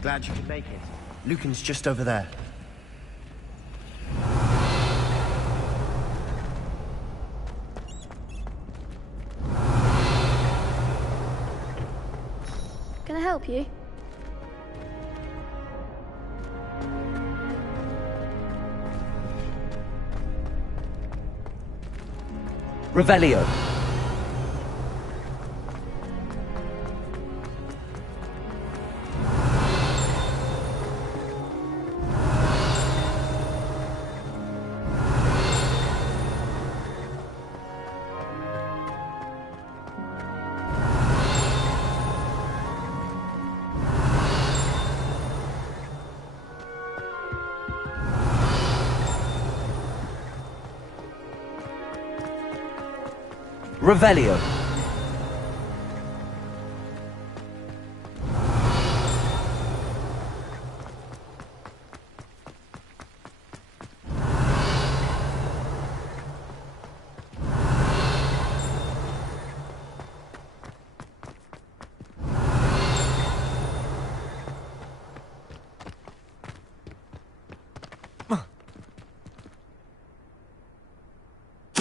Glad you could make it. Lucan's just over there. Can I help you? Revelio. Revelio.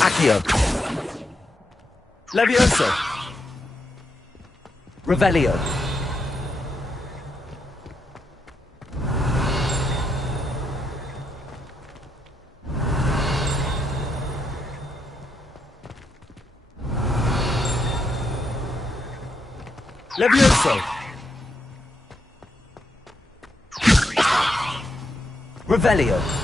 Accio. Levioso. Revelio. Levioso. Revelio.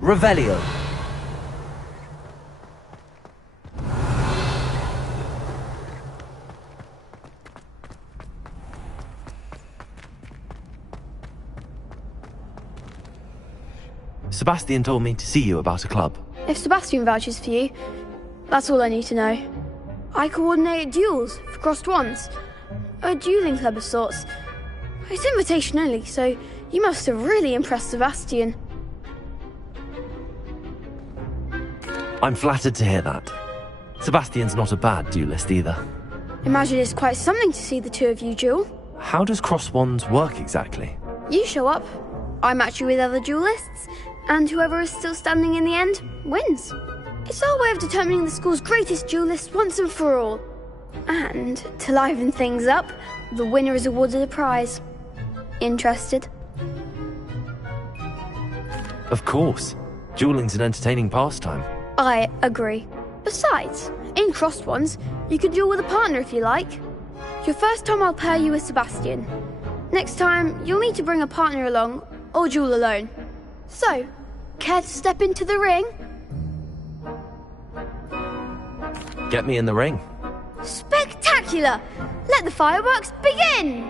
Revelio. Sebastian told me to see you about a club. If Sebastian vouches for you, that's all I need to know. I coordinate duels for crossed wands. A dueling club of sorts. It's invitation only, so you must have really impressed Sebastian. I'm flattered to hear that. Sebastian's not a bad duelist either. Imagine it's quite something to see the two of you duel. How does cross wands work exactly? You show up, I match you with other duelists, and whoever is still standing in the end wins. It's our way of determining the school's greatest duelist once and for all. And, to liven things up, the winner is awarded a prize. Interested? Of course. Dueling's an entertaining pastime. I agree. Besides, in crossed ones, you can duel with a partner if you like. Your first time I'll pair you with Sebastian. Next time, you'll need to bring a partner along, or duel alone. So, care to step into the ring? Get me in the ring. Spectacular! Let the fireworks begin!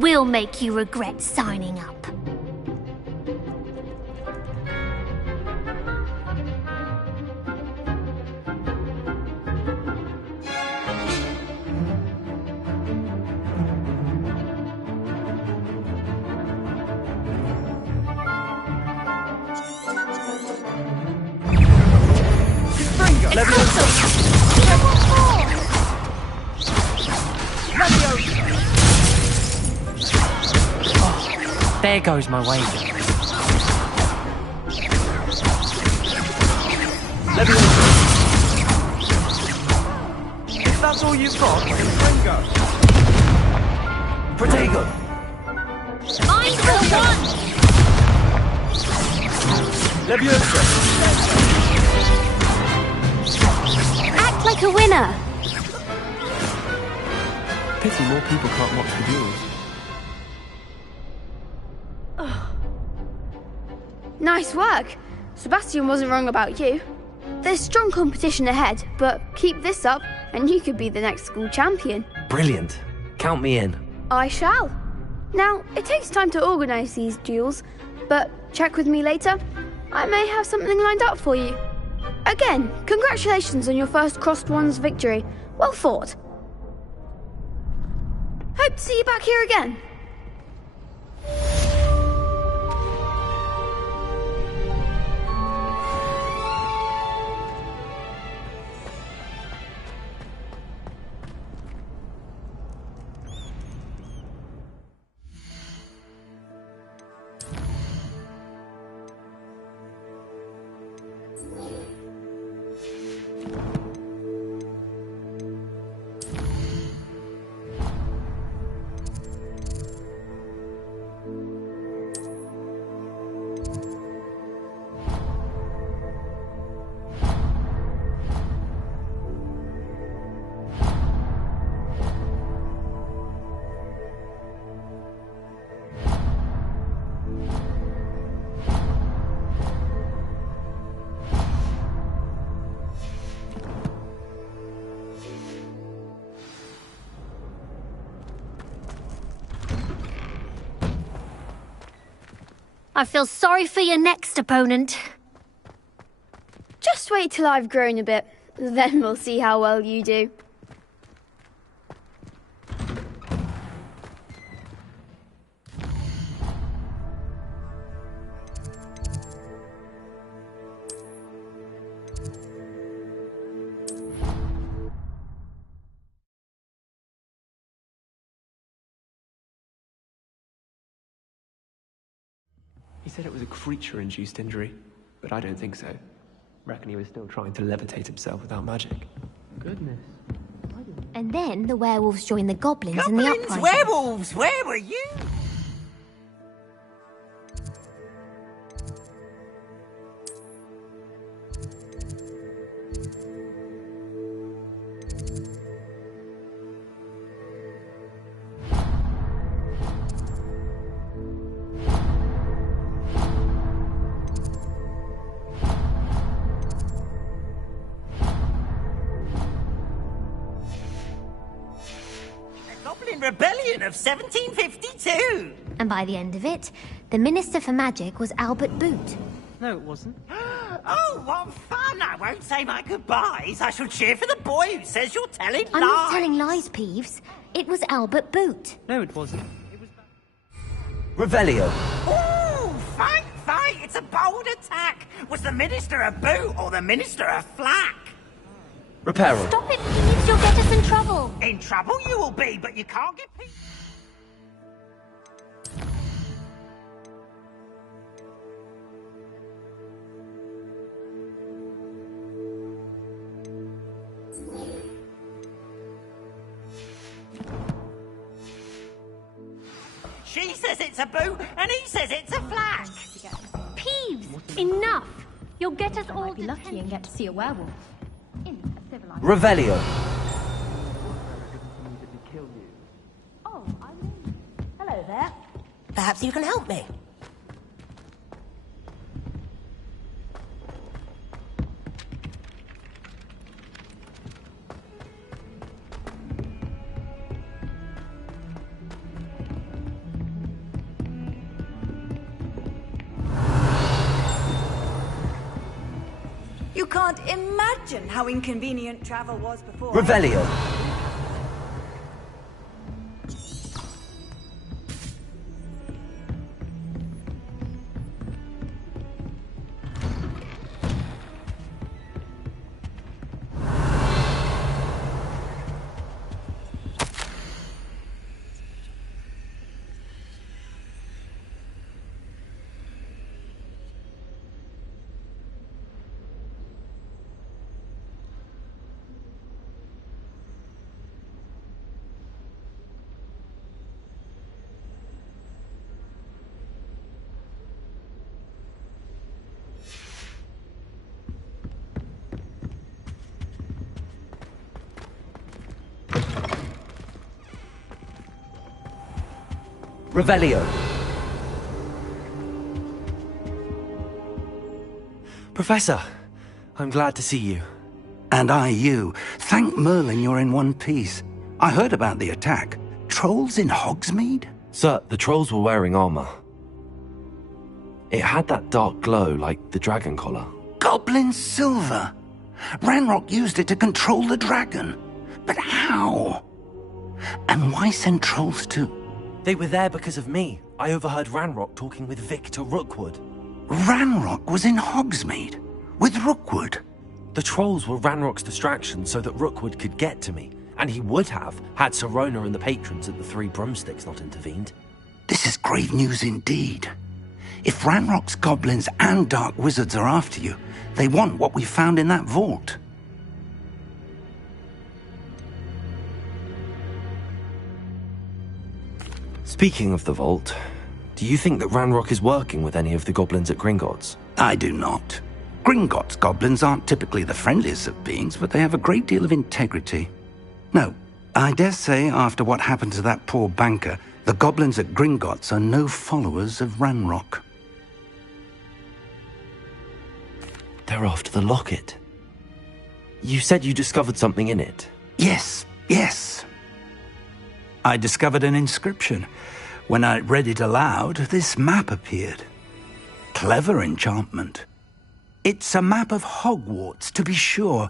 We'll make you regret signing up. Oh, there goes my wager. If that's all you've got, then go. Protego! Mine for one! Leviosa! Act like a winner! Pity more people can't watch the duels. Nice work. Sebastian wasn't wrong about you. There's strong competition ahead, but keep this up and you could be the next school champion. Brilliant. Count me in. I shall. Now, it takes time to organise these duels, but check with me later. I may have something lined up for you. Again, congratulations on your first Crossed Wands victory. Well fought. Hope to see you back here again. I feel sorry for your next opponent. Just wait till I've grown a bit, then we'll see how well you do. He said it was a creature-induced injury, but I don't think so. Reckon he was still trying to levitate himself without magic. Goodness. And then the werewolves joined the goblins in the uprising. Werewolves! Where were you? Rebellion of 1752! And by the end of it, the Minister for Magic was Albert Boot. No, it wasn't. Oh, what fun! I won't say my goodbyes. I shall cheer for the boy who says you're telling lies. I'm not telling lies, Peeves. It was Albert Boot. No, it wasn't. It was... Revelio. Ooh, fight, fight! It's a bold attack! Was the Minister a boot or the Minister a flack? Reparo. Stop it, Peeves! You'll get us in trouble! In trouble you will be, but you can't get peace. She says it's a boot, and he says it's a flack. Peeves! Enough! You'll get us all Be lucky and get to see a werewolf. Revelio. Oh, hello there. Perhaps you can help me. You can't imagine how inconvenient travel was before. Revelio. Revelio. Professor, I'm glad to see you. And I you. Thank Merlin you're in one piece. I heard about the attack. Trolls in Hogsmeade? Sir, the trolls were wearing armor. It had that dark glow like the dragon collar. Goblin silver! Ranrock used it to control the dragon. But how? And why send trolls too? They were there because of me. I overheard Ranrock talking with Victor Rookwood. Ranrock was in Hogsmeade? With Rookwood? The trolls were Ranrock's distraction so that Rookwood could get to me. And he would have, had Sirona and the patrons at the Three Broomsticks not intervened. This is grave news indeed. If Ranrock's goblins and dark wizards are after you, they want what we found in that vault. Speaking of the vault, do you think that Ranrock is working with any of the goblins at Gringotts? I do not. Gringotts goblins aren't typically the friendliest of beings, but they have a great deal of integrity. No, I dare say after what happened to that poor banker, the goblins at Gringotts are no followers of Ranrock. They're after the locket. You said you discovered something in it. Yes. I discovered an inscription. When I read it aloud, this map appeared. Clever enchantment. It's a map of Hogwarts, to be sure,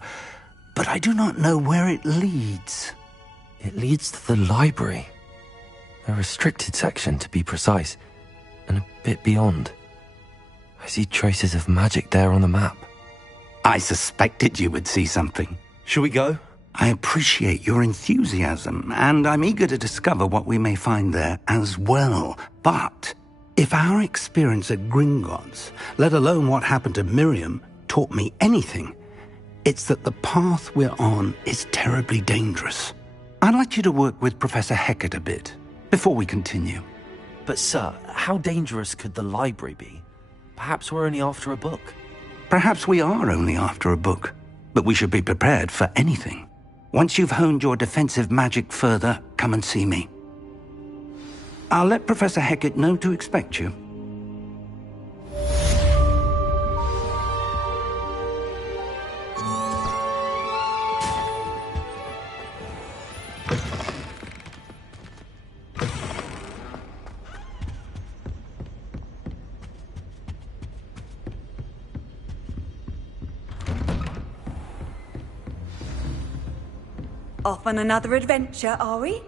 but I do not know where it leads. It leads to the library. A restricted section, to be precise, and a bit beyond. I see traces of magic there on the map. I suspected you would see something. Shall we go? I appreciate your enthusiasm, and I'm eager to discover what we may find there as well. But if our experience at Gringotts, let alone what happened to Miriam, taught me anything, it's that the path we're on is terribly dangerous. I'd like you to work with Professor Hecat a bit before we continue. But sir, how dangerous could the library be? Perhaps we're only after a book. Perhaps we are only after a book, but we should be prepared for anything. Once you've honed your defensive magic further, come and see me. I'll let Professor Hecat know to expect you. Off on another adventure, are we?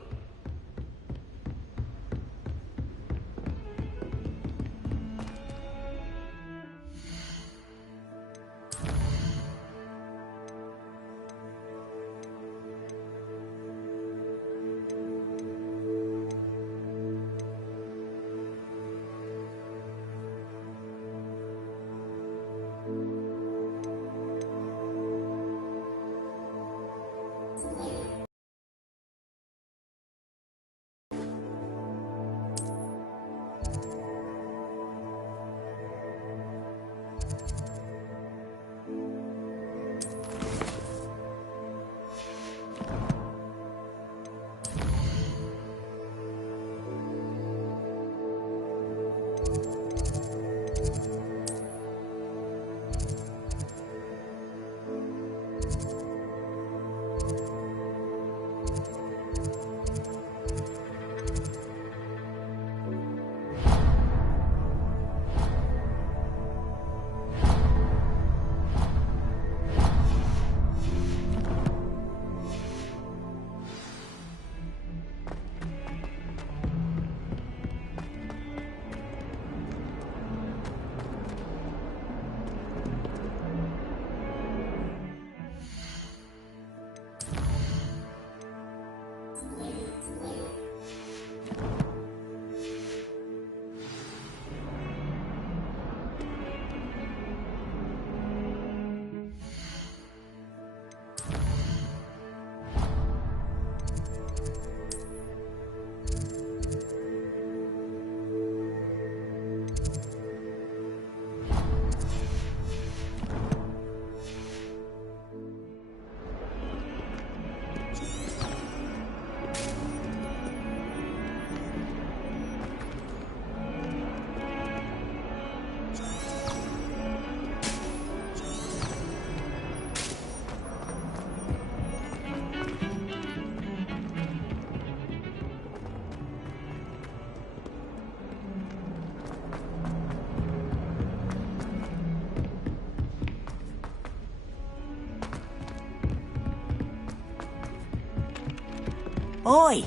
Oi,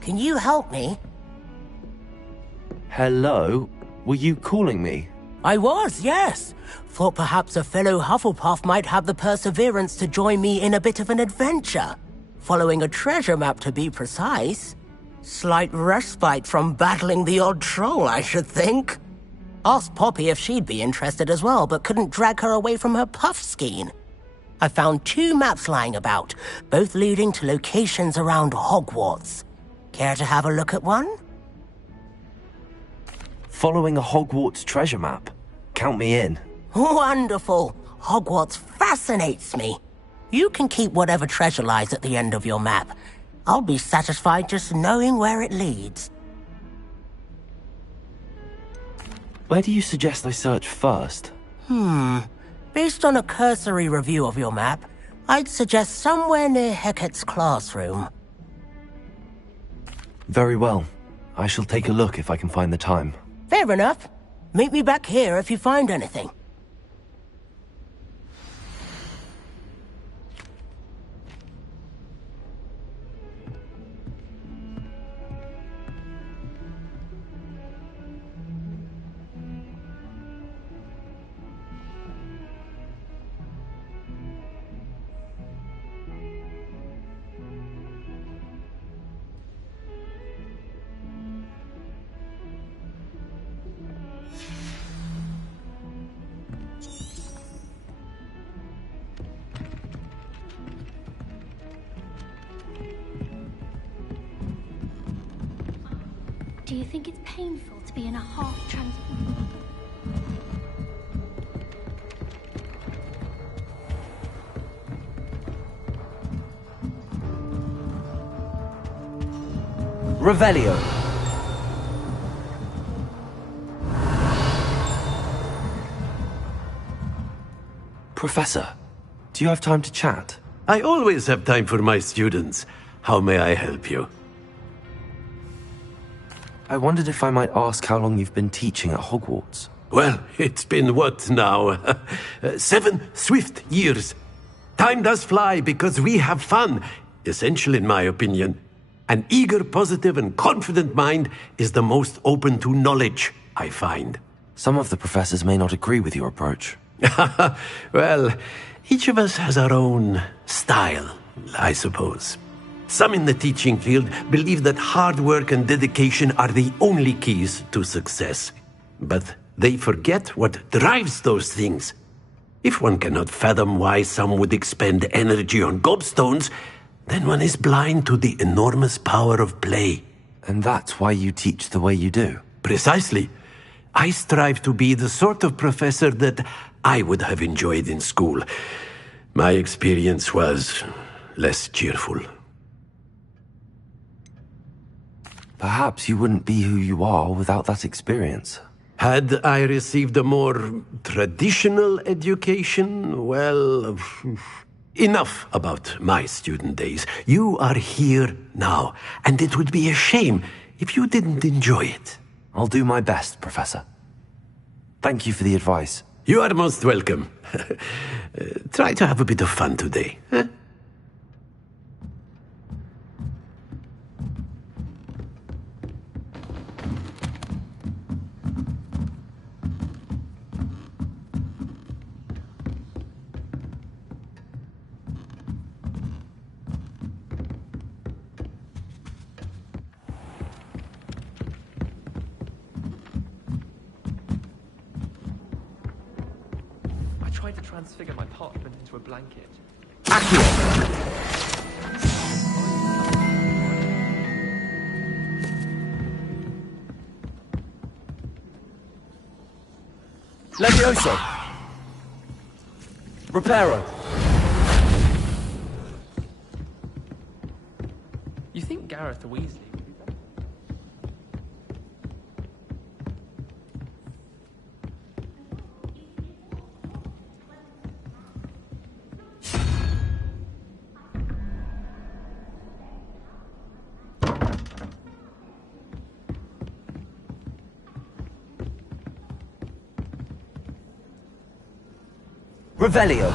can you help me? Hello? Were you calling me? I was, yes. Thought perhaps a fellow Hufflepuff might have the perseverance to join me in a bit of an adventure. Following a treasure map, to be precise. Slight respite from battling the odd troll, I should think. Asked Poppy if she'd be interested as well, but couldn't drag her away from her puff skein. I found 2 maps lying about, both leading to locations around Hogwarts. Care to have a look at one? Following a Hogwarts treasure map? Count me in. Wonderful. Hogwarts fascinates me. You can keep whatever treasure lies at the end of your map. I'll be satisfied just knowing where it leads. Where do you suggest I search first? Based on a cursory review of your map, I'd suggest somewhere near Hecat's classroom. Very well. I shall take a look if I can find the time. Fair enough. Meet me back here if you find anything. Do you think it's painful to be in a half-trans... Revelio. Professor, do you have time to chat? I always have time for my students. How may I help you? I wondered if I might ask how long you've been teaching at Hogwarts. Well, it's been what now? 7 swift years. Time does fly because we have fun. Essential in my opinion. An eager, positive, and confident mind is the most open to knowledge, I find. Some of the professors may not agree with your approach. Well, each of us has our own style, I suppose. Some in the teaching field believe that hard work and dedication are the only keys to success. But they forget what drives those things. If one cannot fathom why some would expend energy on gobstones, then one is blind to the enormous power of play. And that's why you teach the way you do? Precisely. I strive to be the sort of professor that I would have enjoyed in school. My experience was less cheerful. Perhaps you wouldn't be who you are without that experience. Had I received a more traditional education, well, enough about my student days. You are here now, and it would be a shame if you didn't enjoy it. I'll do my best, Professor. Thank you for the advice. You are most welcome. Try to have a bit of fun today, huh? Tried to transfigure my parchment into a blanket. Levioso! Reparo! You think Gareth Weasley... Revelio.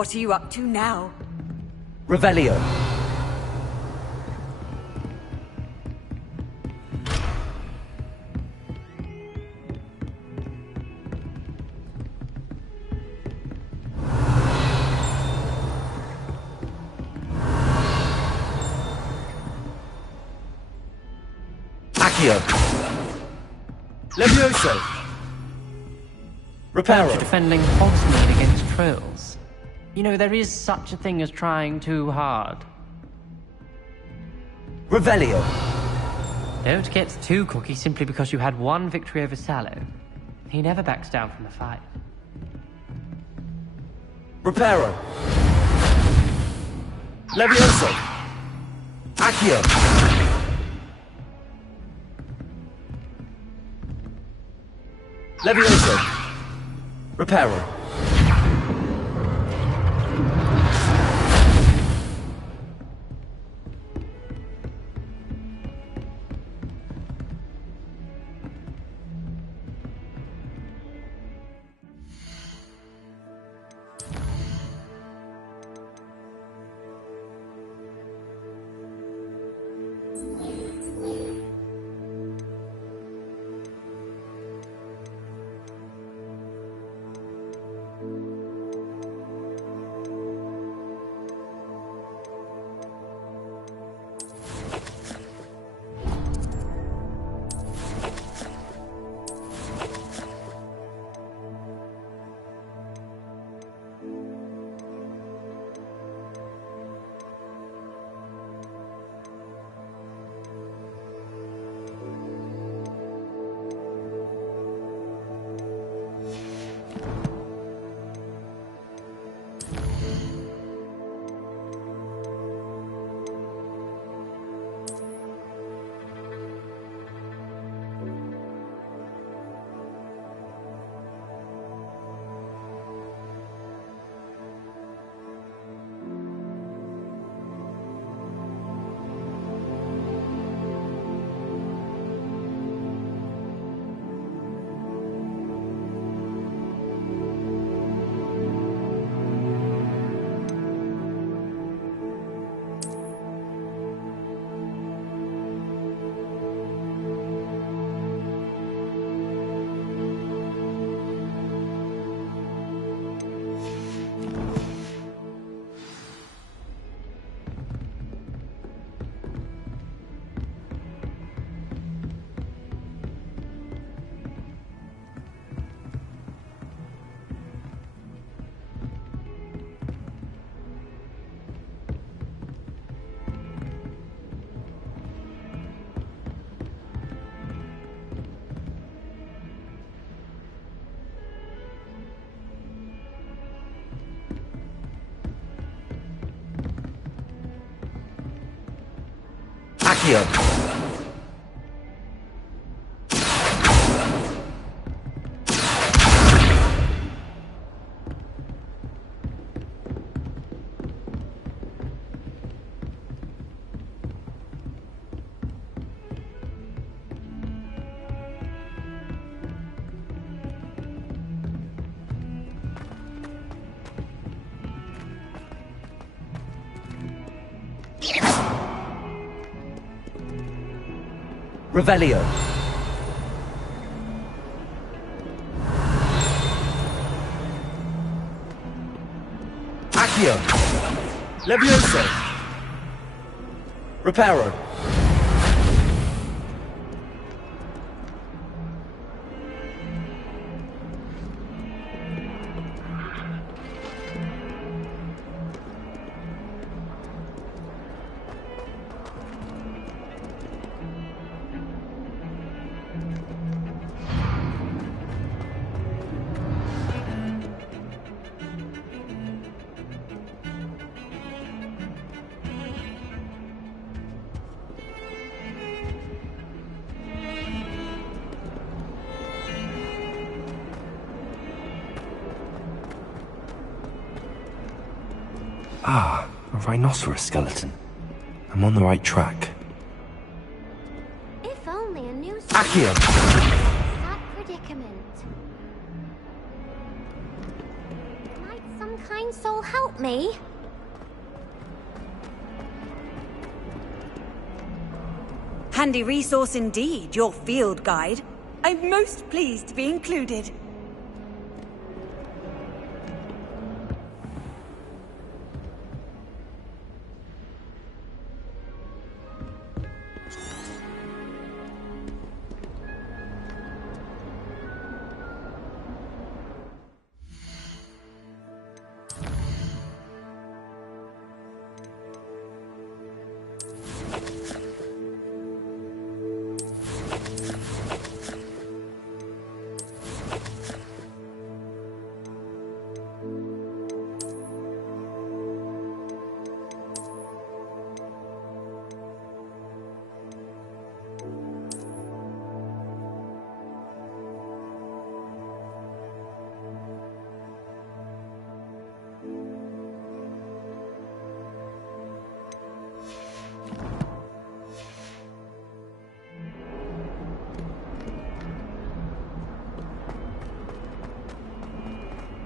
What are you up to now? Revelio. Accio. Levioso. Reparo. Defending Hogsmeade against trolls. You know, there is such a thing as trying too hard. Revelio. Don't get too cocky simply because you had one victory over Sallow. He never backs down from a fight. Reparo. Levioso. Accio. Levioso. Reparo. Accio. Revelio. Accio. Levioso. Reparo. Ah, a rhinoceros skeleton. I'm on the right track. If only a new Accio! That predicament. Might some kind soul help me? Handy resource indeed, your field guide. I'm most pleased to be included.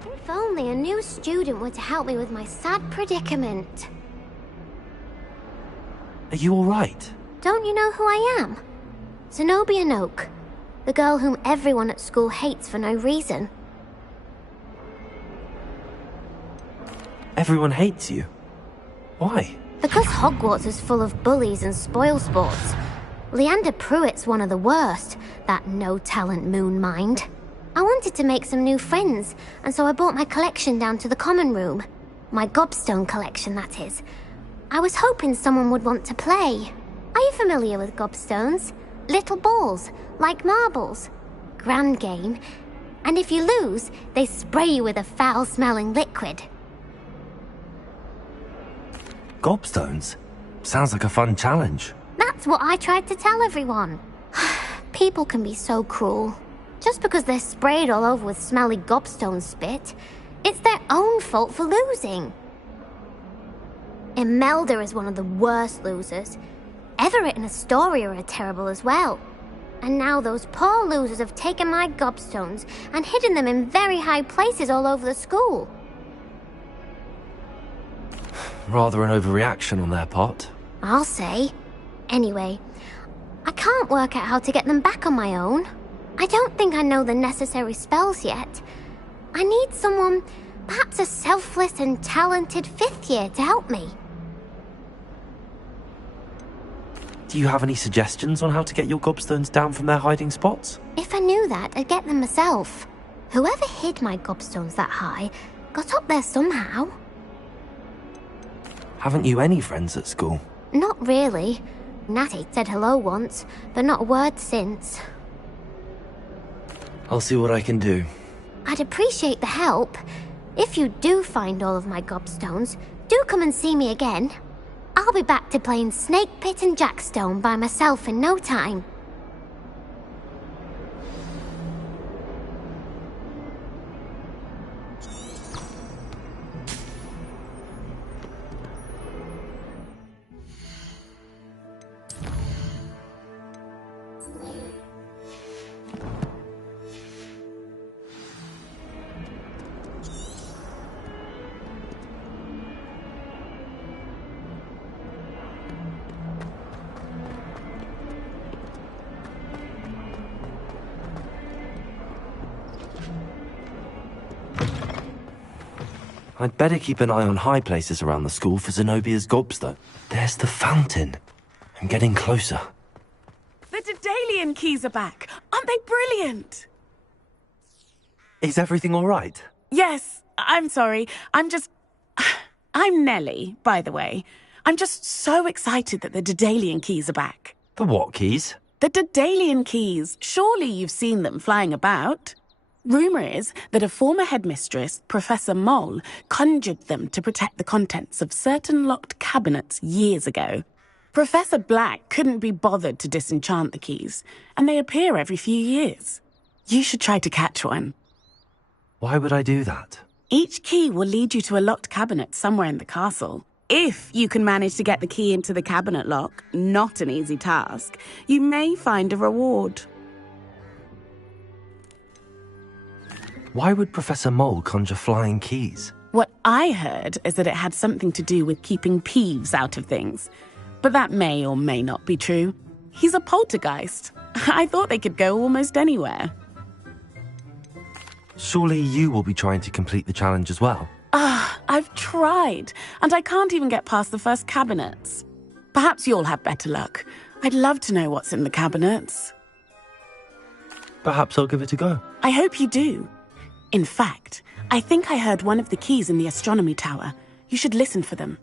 If only a new student were to help me with my sad predicament. Are you alright? Don't you know who I am? Zenobia Noak, the girl whom everyone at school hates for no reason. Everyone hates you. Why? Because Hogwarts is full of bullies and spoilsports. Leander Pruitt's one of the worst, that no-talent moon mind. I wanted to make some new friends, and so I brought my collection down to the common room. My gobstone collection, that is. I was hoping someone would want to play. Are you familiar with gobstones? Little balls, like marbles. Grand game. And if you lose, they spray you with a foul-smelling liquid. Gobstones? Sounds like a fun challenge. That's what I tried to tell everyone. People can be so cruel. Just because they're sprayed all over with smelly gobstone spit, it's their own fault for losing. Imelda is one of the worst losers. Everett and Astoria are terrible as well. And now those poor losers have taken my gobstones and hidden them in very high places all over the school. Rather an overreaction on their part. I'll say. Anyway, I can't work out how to get them back on my own. I don't think I know the necessary spells yet. I need someone, perhaps a selfless and talented fifth year to help me. Do you have any suggestions on how to get your gobstones down from their hiding spots? If I knew that, I'd get them myself. Whoever hid my gobstones that high got up there somehow. Haven't you any friends at school? Not really. Natty said hello once, but not a word since. I'll see what I can do. I'd appreciate the help. If you do find all of my gobstones, do come and see me again. I'll be back to playing Snake Pit and Jackstone by myself in no time. I'd better keep an eye on high places around the school for Zenobia's gobstone. There's the fountain. I'm getting closer. The Daedalian keys are back. Aren't they brilliant? Is everything all right? Yes, I'm sorry. I'm Nellie, by the way. I'm just so excited that the Daedalian keys are back. The what keys? The Daedalian keys. Surely you've seen them flying about. Rumour is that a former headmistress, Professor Moll, conjured them to protect the contents of certain locked cabinets years ago. Professor Black couldn't be bothered to disenchant the keys, and they appear every few years. You should try to catch one. Why would I do that? Each key will lead you to a locked cabinet somewhere in the castle. If you can manage to get the key into the cabinet lock, not an easy task, you may find a reward. Why would Professor Mole conjure flying keys? What I heard is that it had something to do with keeping Peeves out of things. But that may or may not be true. He's a poltergeist. I thought they could go almost anywhere. Surely you will be trying to complete the challenge as well. I've tried, and I can't even get past the first cabinets. Perhaps you'll have better luck. I'd love to know what's in the cabinets. Perhaps I'll give it a go. I hope you do. In fact, I think I heard one of the keys in the astronomy tower. You should listen for them.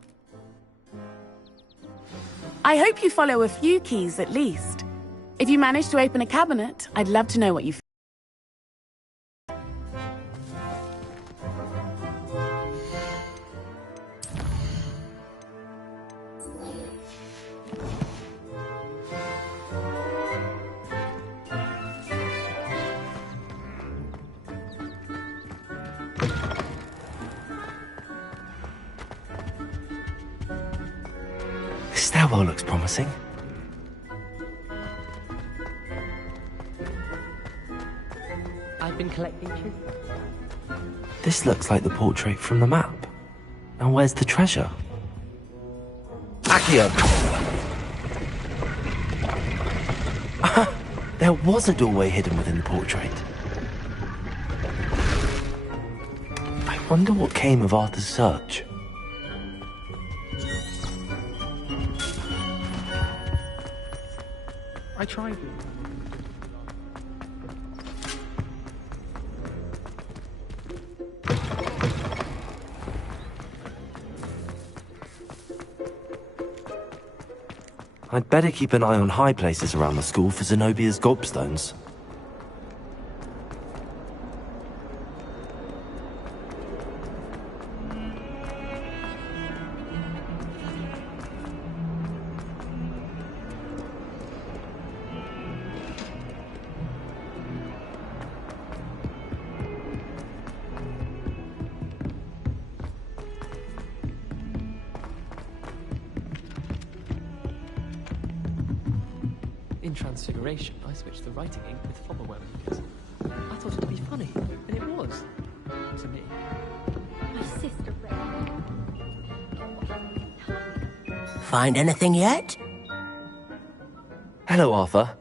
I hope you follow a few keys at least. If you manage to open a cabinet, I'd love to know what you This stairwell looks promising. I've been collecting truth. This looks like the portrait from the map. Now where's the treasure? Accio! There was a doorway hidden within the portrait. I wonder what came of Arthur's search. I tried. I'd better keep an eye on high places around the school for Zenobia's gobstones. In Transfiguration, I switched the writing ink with Fobberweb because I thought it'd be funny, and it was. To me. My sister read. Find anything yet? Hello, Arthur.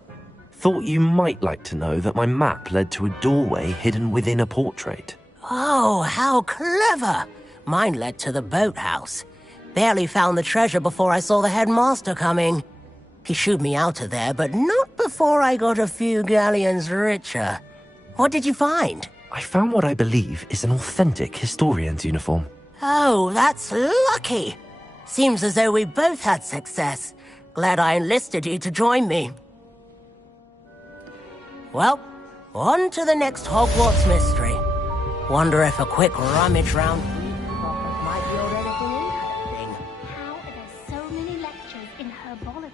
Thought you might like to know that my map led to a doorway hidden within a portrait. Oh, how clever! Mine led to the boathouse. Barely found the treasure before I saw the headmaster coming. He shooed me out of there, but not before I got a few galleons richer. What did you find? I found what I believe is an authentic historian's uniform. Oh, that's lucky. Seems as though we both had success. Glad I enlisted you to join me. Well, on to the next Hogwarts mystery. Wonder if a quick rummage round might yield anything interesting. How are there so many lectures in herbology?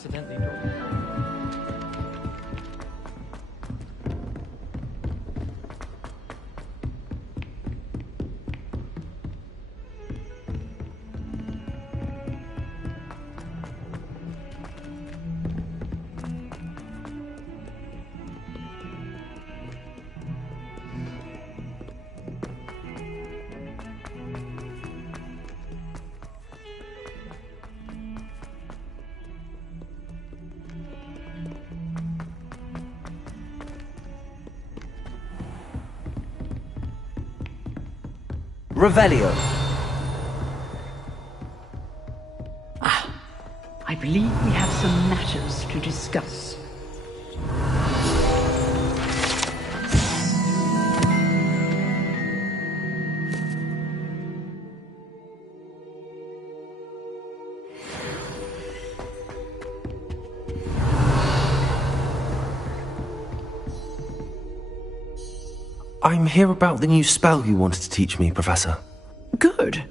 accidentally dropped. Revelio. I believe we have some matters to discuss. I'm here about the new spell you wanted to teach me, Professor. Good.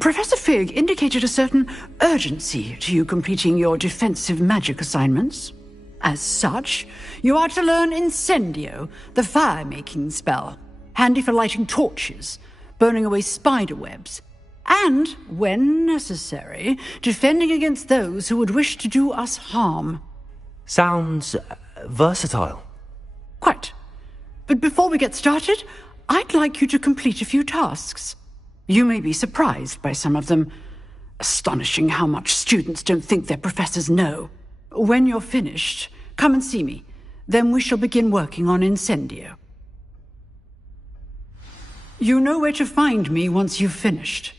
Professor Fig indicated a certain urgency to you completing your defensive magic assignments. As such, you are to learn Incendio, the fire-making spell, handy for lighting torches, burning away spider webs, and, when necessary, defending against those who would wish to do us harm. Sounds versatile. Quite. But before we get started, I'd like you to complete a few tasks. You may be surprised by some of them. Astonishing how much students don't think their professors know. When you're finished, come and see me. Then we shall begin working on Incendio. You know where to find me once you've finished.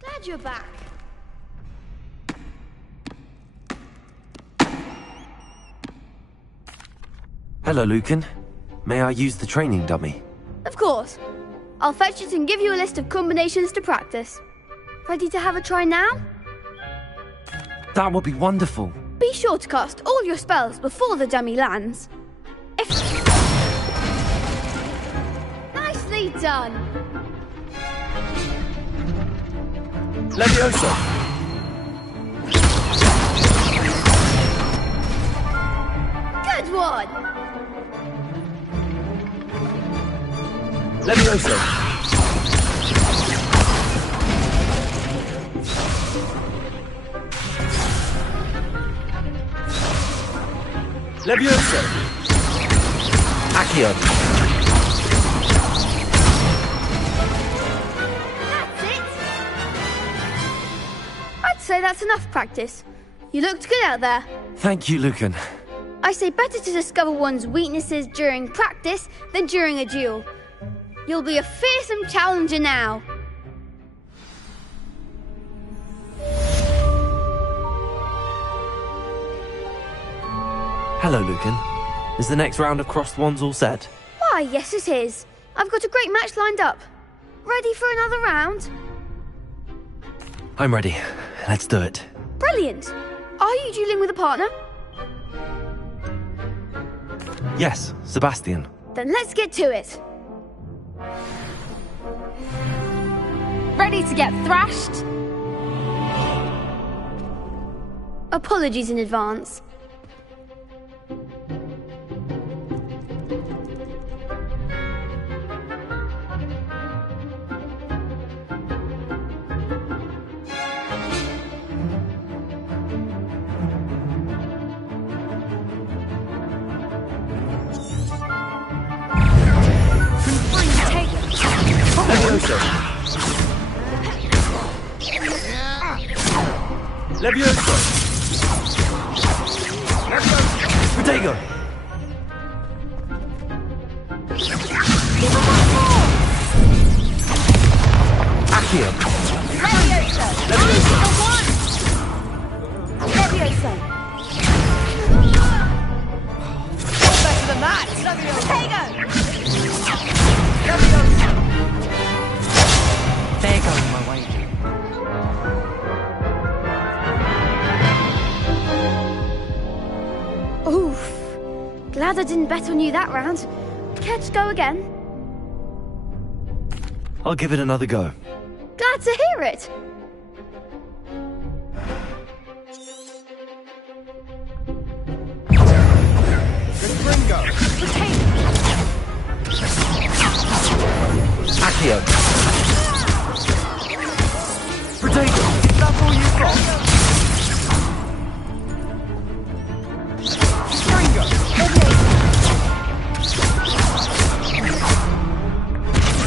Glad you're back. Hello, Lucan. May I use the training dummy? Of course. I'll fetch it and give you a list of combinations to practice. Ready to have a try now? That would be wonderful. Be sure to cast all your spells before the dummy lands. Nicely done. Levioso. Good one. Levioso. Levioso. Accio. I'd say that's enough practice. You looked good out there. Thank you, Lucan. I say better to discover one's weaknesses during practice than during a duel. You'll be a fearsome challenger now. Hello, Lucan. Is the next round of crossed wands all set? Why, yes it is. I've got a great match lined up. Ready for another round? I'm ready. Let's do it. Brilliant. Are you dueling with a partner? Yes, Sebastian. Then let's get to it. Ready to get thrashed? Apologies in advance. Levioso! Levioso! Protego! Accio! Levioso! Levioso! Levioso! Better than that! Protego! They're going my way. Oof. Glad I didn't bet on you that round. Care to go again? I'll give it another go. Glad to hear it. Gringo! Accio! Protego! Is that all you've got? Gringo!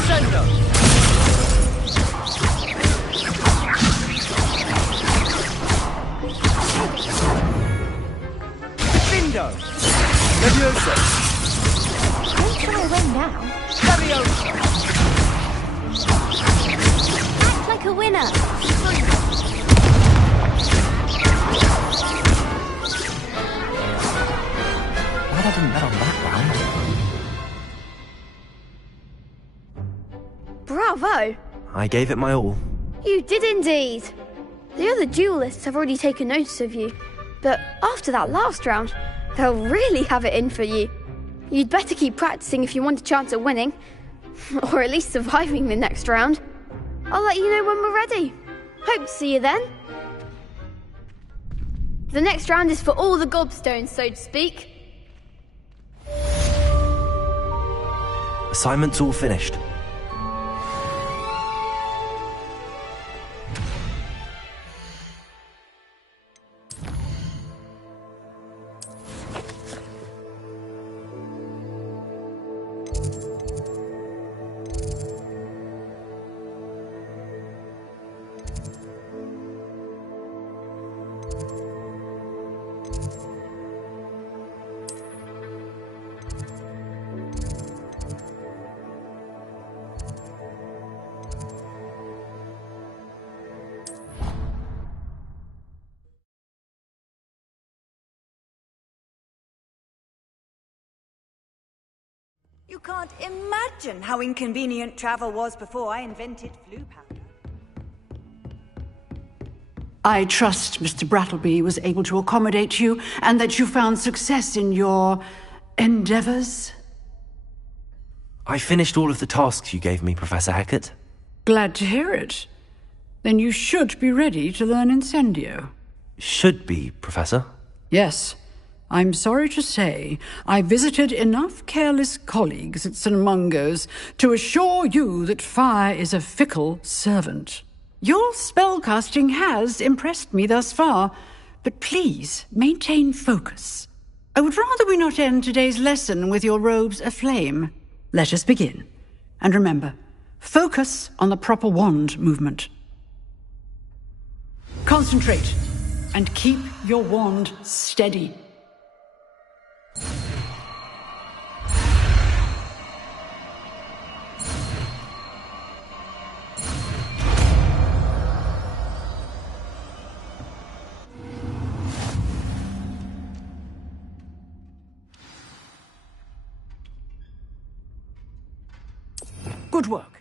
Sendo! Bindo! Levioso! Don't try to win now. Levioso! Act like a winner. Glad I didn't bet on that round. Bravo. I gave it my all. You did indeed. The other duelists have already taken notice of you. But after that last round, they'll really have it in for you. You'd better keep practicing if you want a chance at winning. Or at least surviving the next round. I'll let you know when we're ready. Hope to see you then. The next round is for all the gobstones, so to speak. Assignment's all finished. You can't imagine how inconvenient travel was before I invented flue powder. I trust Mr. Brattleby was able to accommodate you and that you found success in your endeavors. I finished all of the tasks you gave me, Professor Hackett. Glad to hear it. Then you should be ready to learn Incendio. Should be, Professor. Yes. I'm sorry to say, I visited enough careless colleagues at St. Mungo's to assure you that fire is a fickle servant. Your spellcasting has impressed me thus far, but please maintain focus. I would rather we not end today's lesson with your robes aflame. Let us begin. And remember, focus on the proper wand movement. Concentrate, and keep your wand steady. Good work.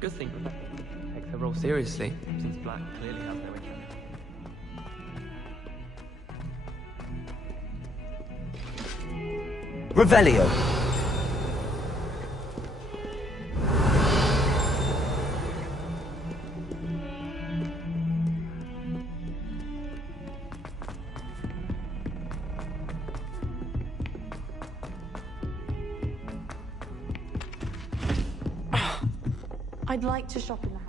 Good thing Rebecca takes her role seriously, since Black clearly has no interest. Revelio. I'd like to shop in the house.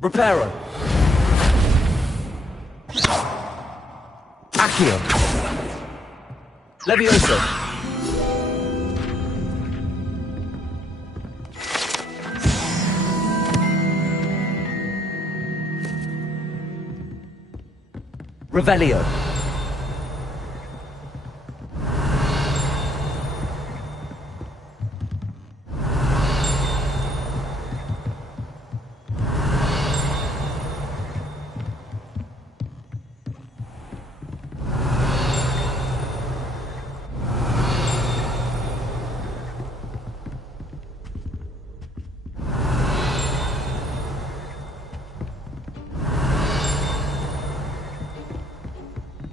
Reparo. Accio. Levioso. Revelio.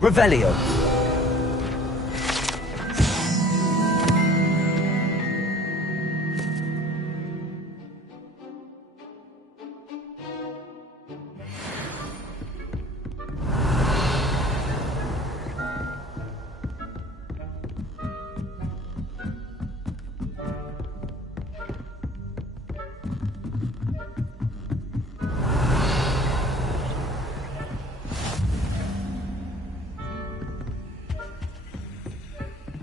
Revelio.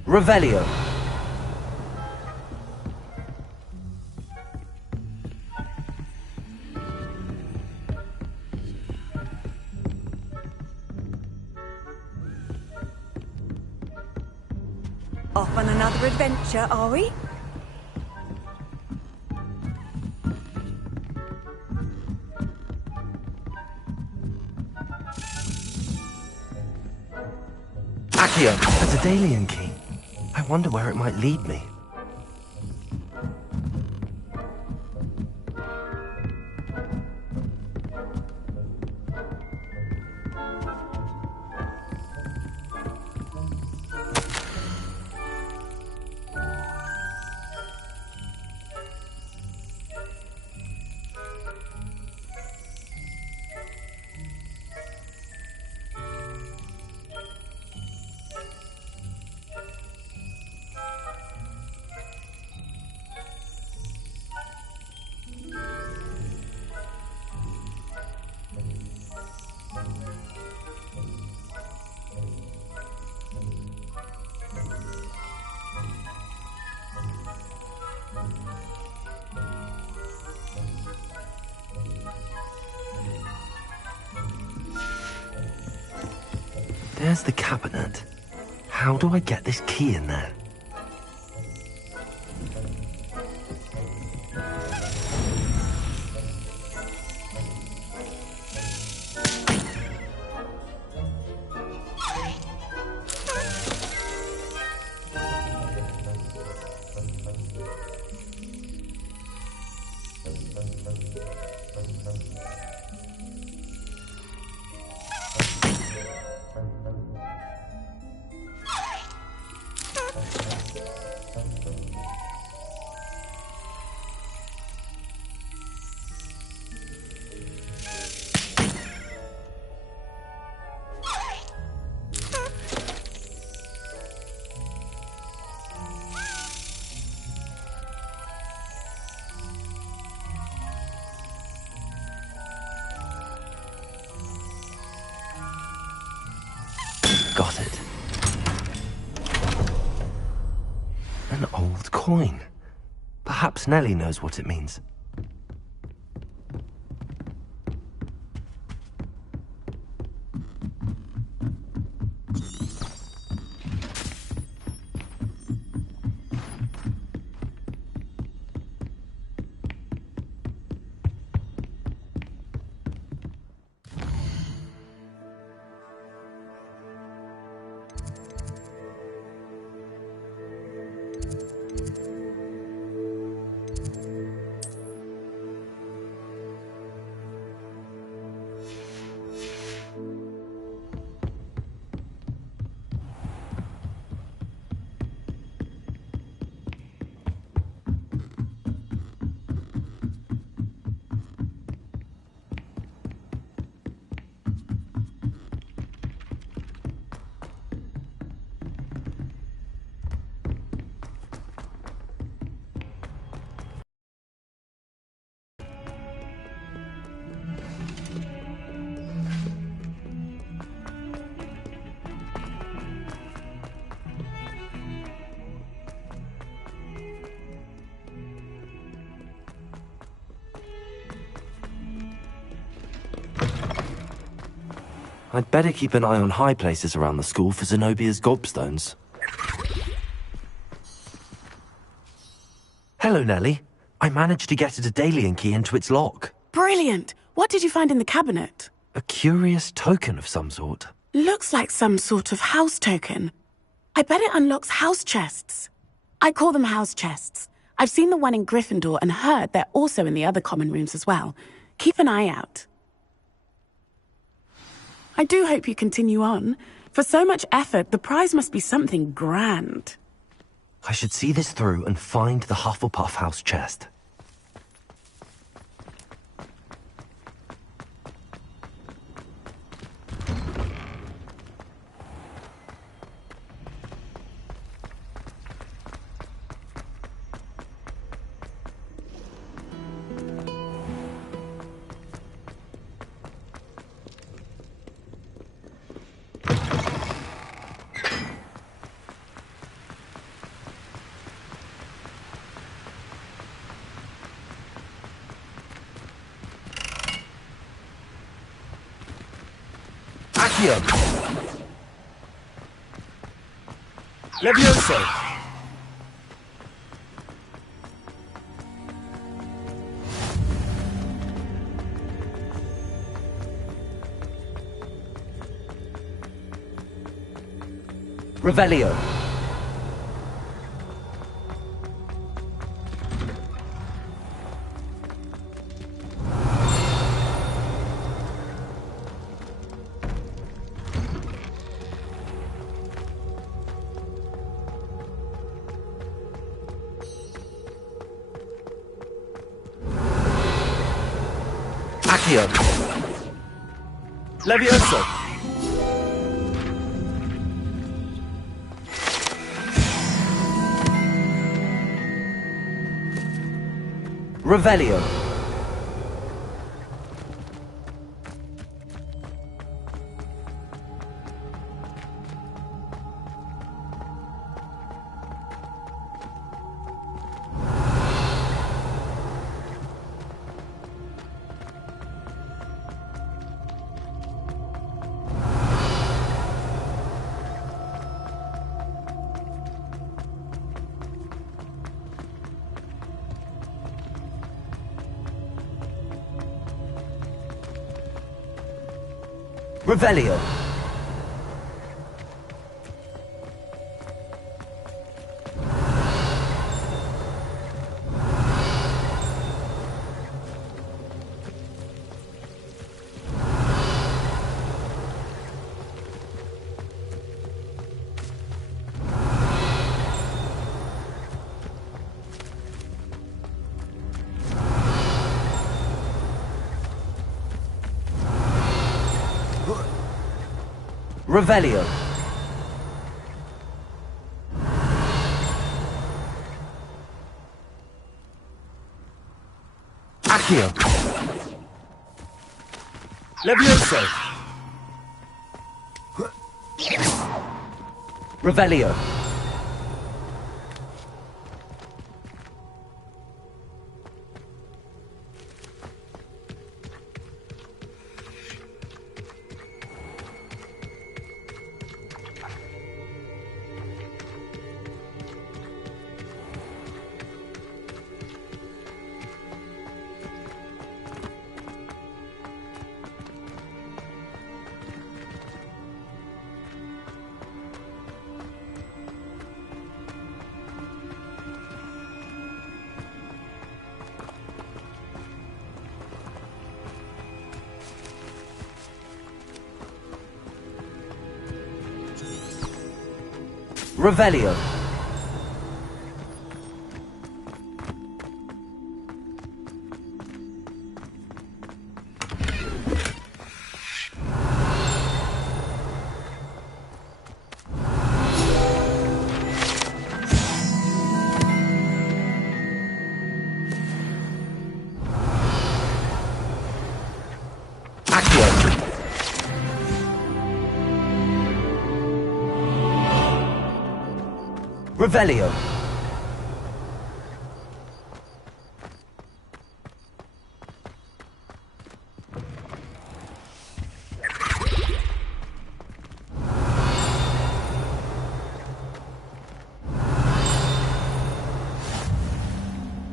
Revelio. Off on another adventure, are we? Accio, a Daedalian key. I wonder where it might lead me. There's the cabinet. How do I get this key in there? Got it. An old coin. Perhaps Nellie knows what it means. I'd better keep an eye on high places around the school for Zenobia's gobstones. Hello, Nellie. I managed to get a Daedalian key into its lock. Brilliant! What did you find in the cabinet? A curious token of some sort. Looks like some sort of house token. I bet it unlocks house chests. I call them house chests. I've seen the one in Gryffindor and heard they're also in the other common rooms as well. Keep an eye out. I do hope you continue on. For so much effort, the prize must be something grand. I should see this through and find the Hufflepuff house chest. Accio. Levioso. Revelio. Accio. Levioso. Revelio. Revelio. Revelio. Accio. Levioso. Revelio. Revelio. Accio. Revelio.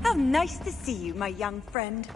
How nice to see you, my young friend.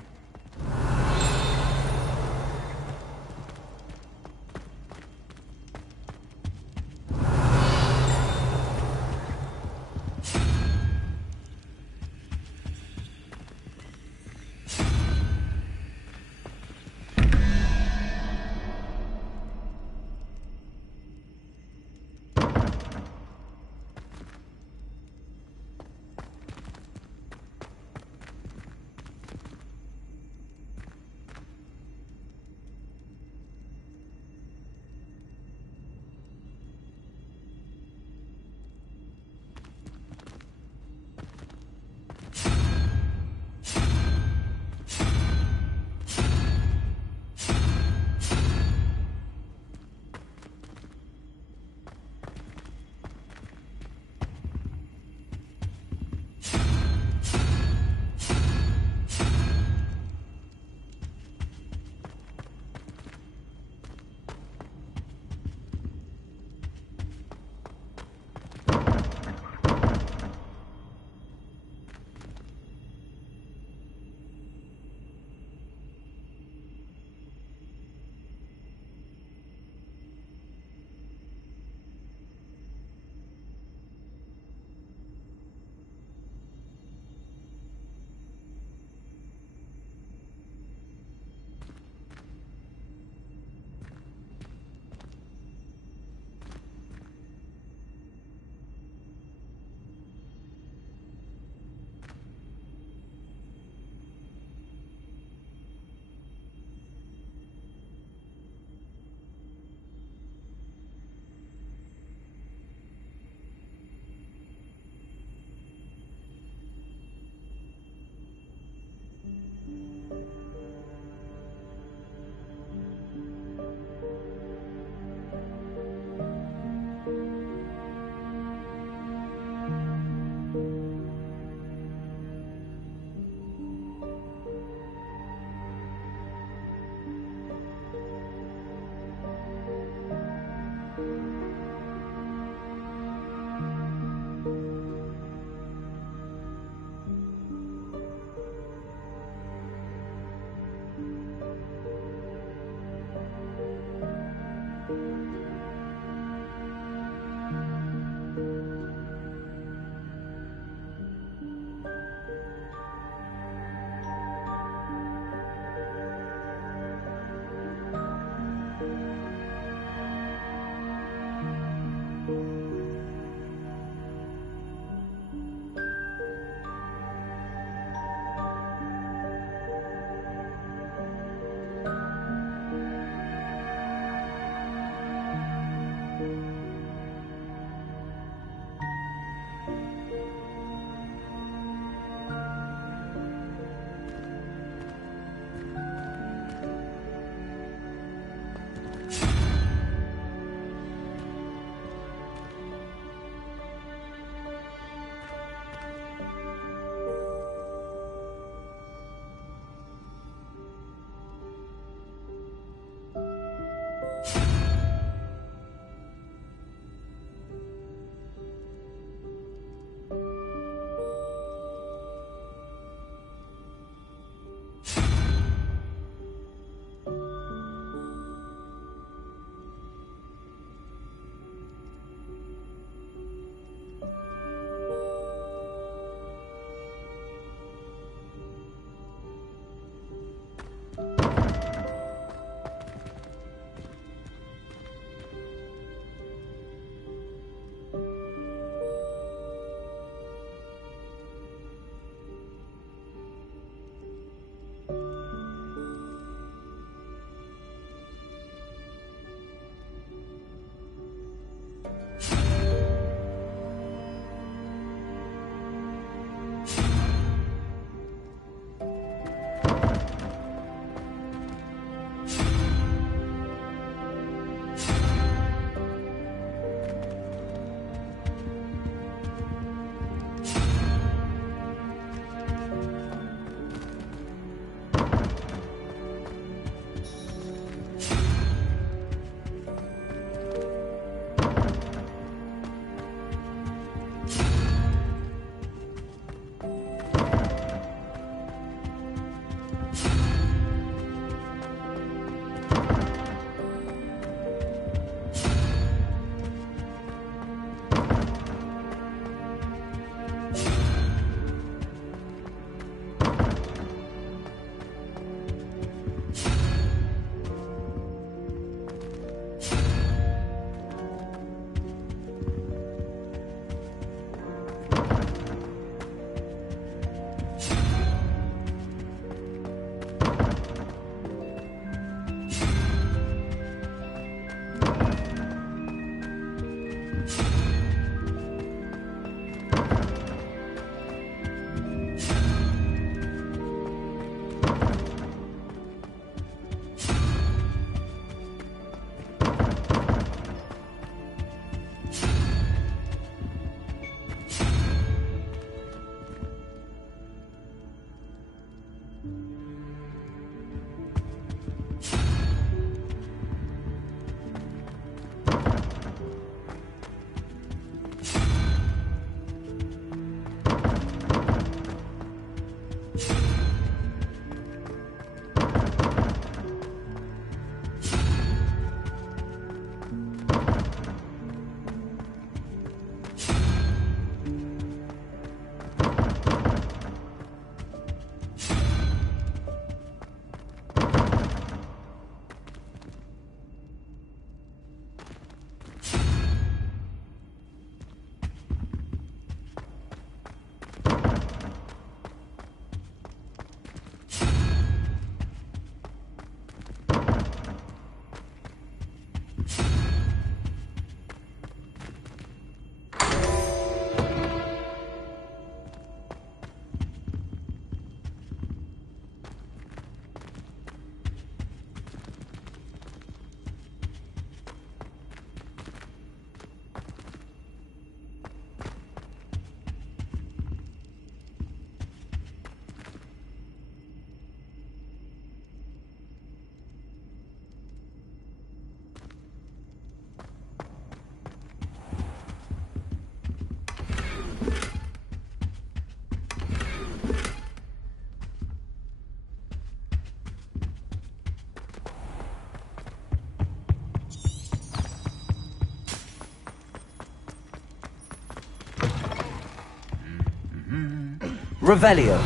Revelio.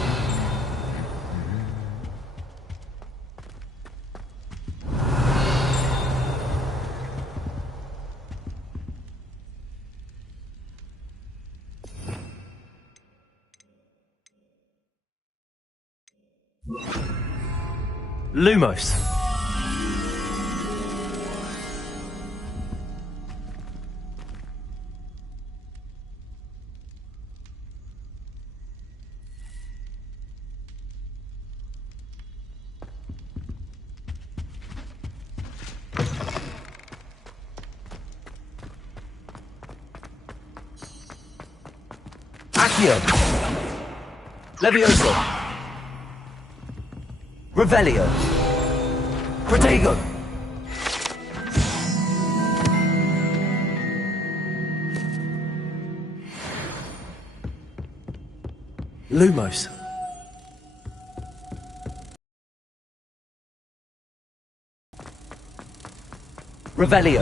Lumos. Accio. Levioso. Revelio. Protego. Lumos. Revelio.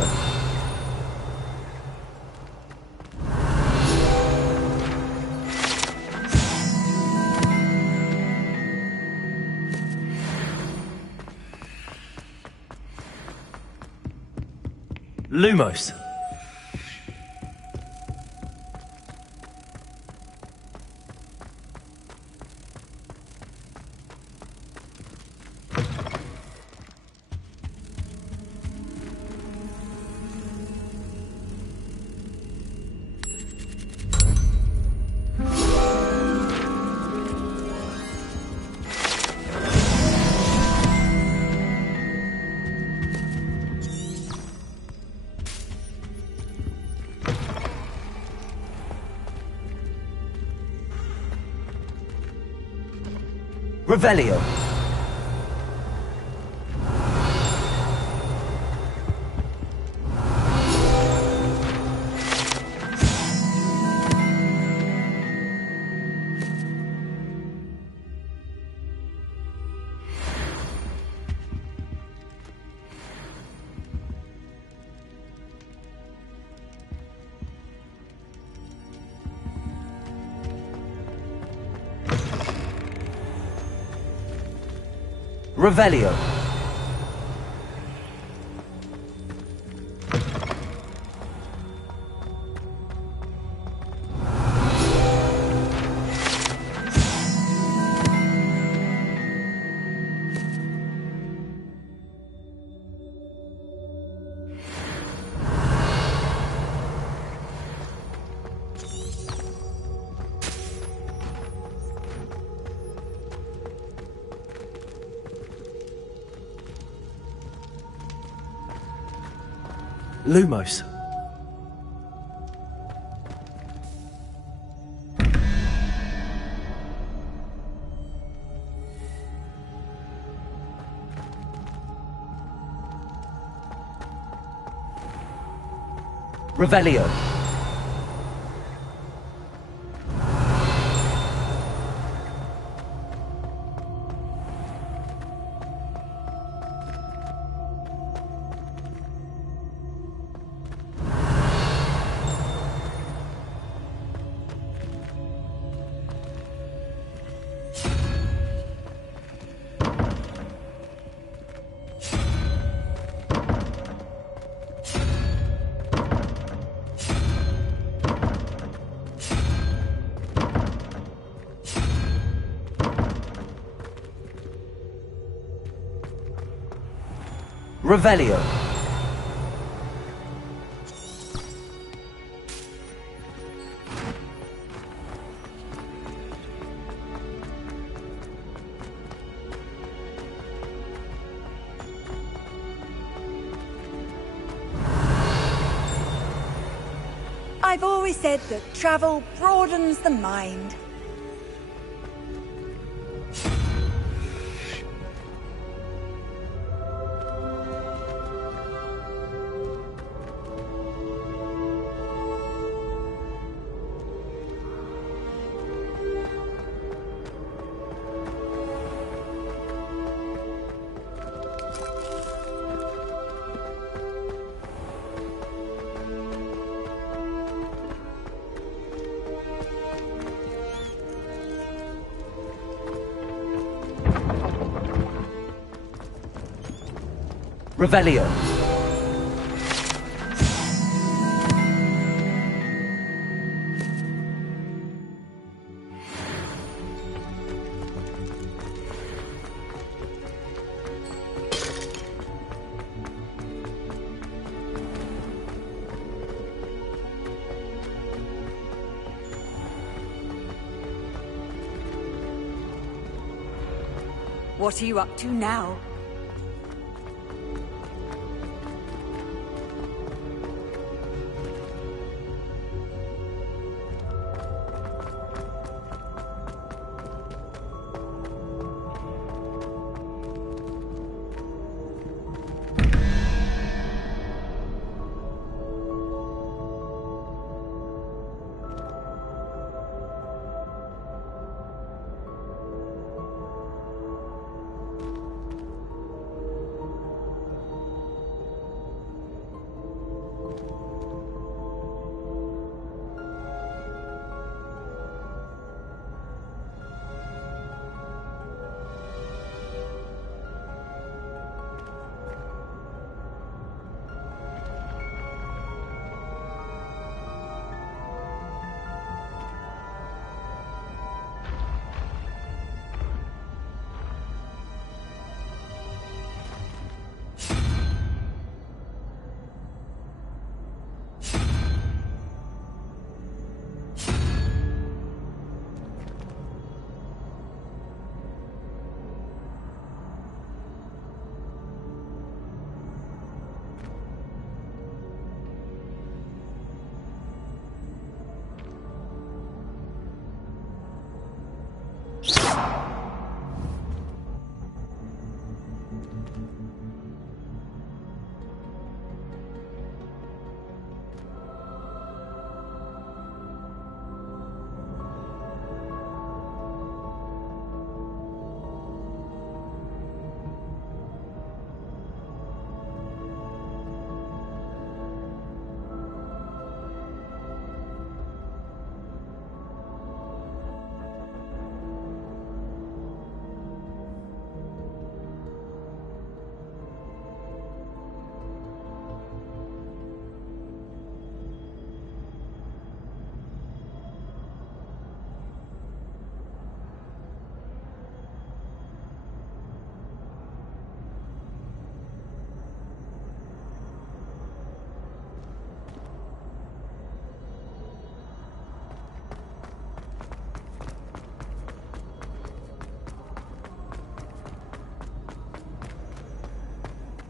Lumos. Revelio. Revelio. Lumos. Revelio. Revelio. I've always said that travel broadens the mind. Revelio. What are you up to now?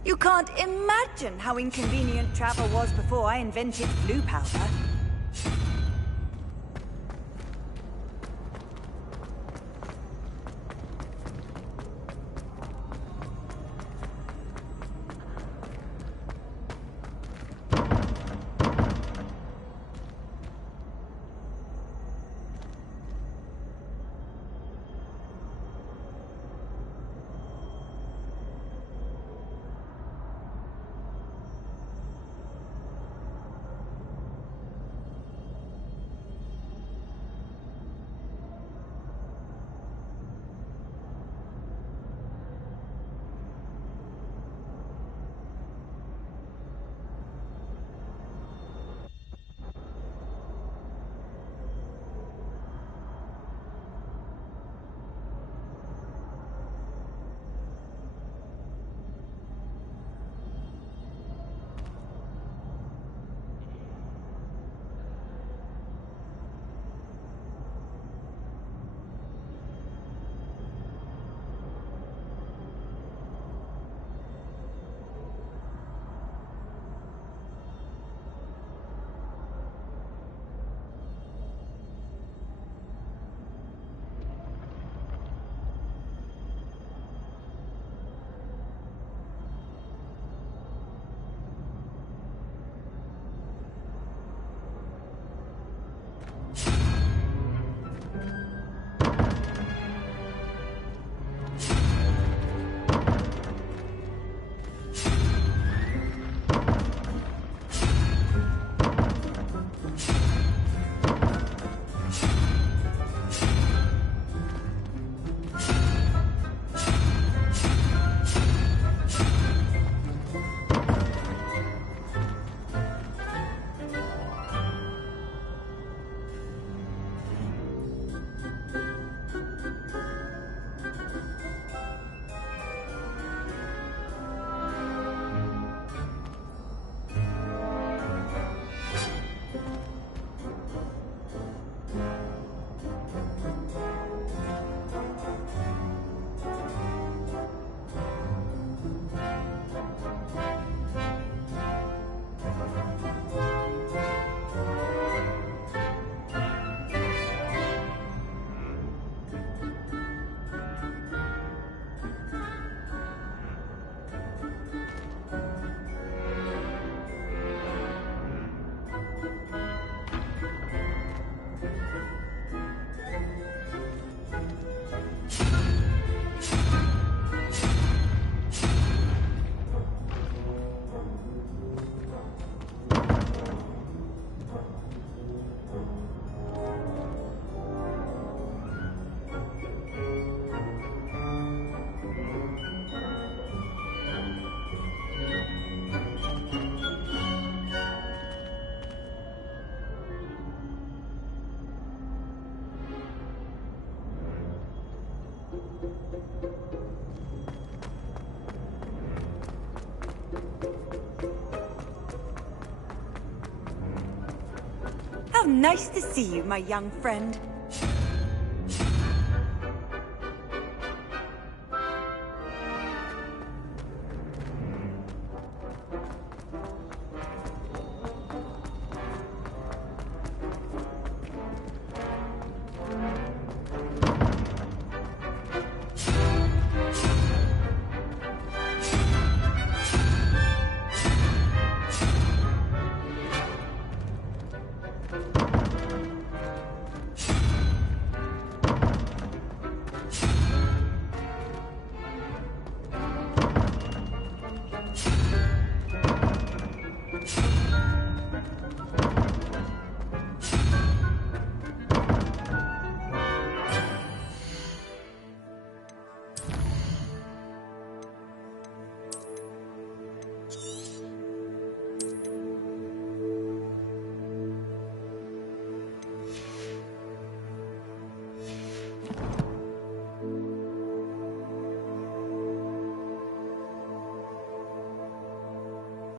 You can't imagine how inconvenient travel was before I invented blue powder. How nice to see you, my young friend.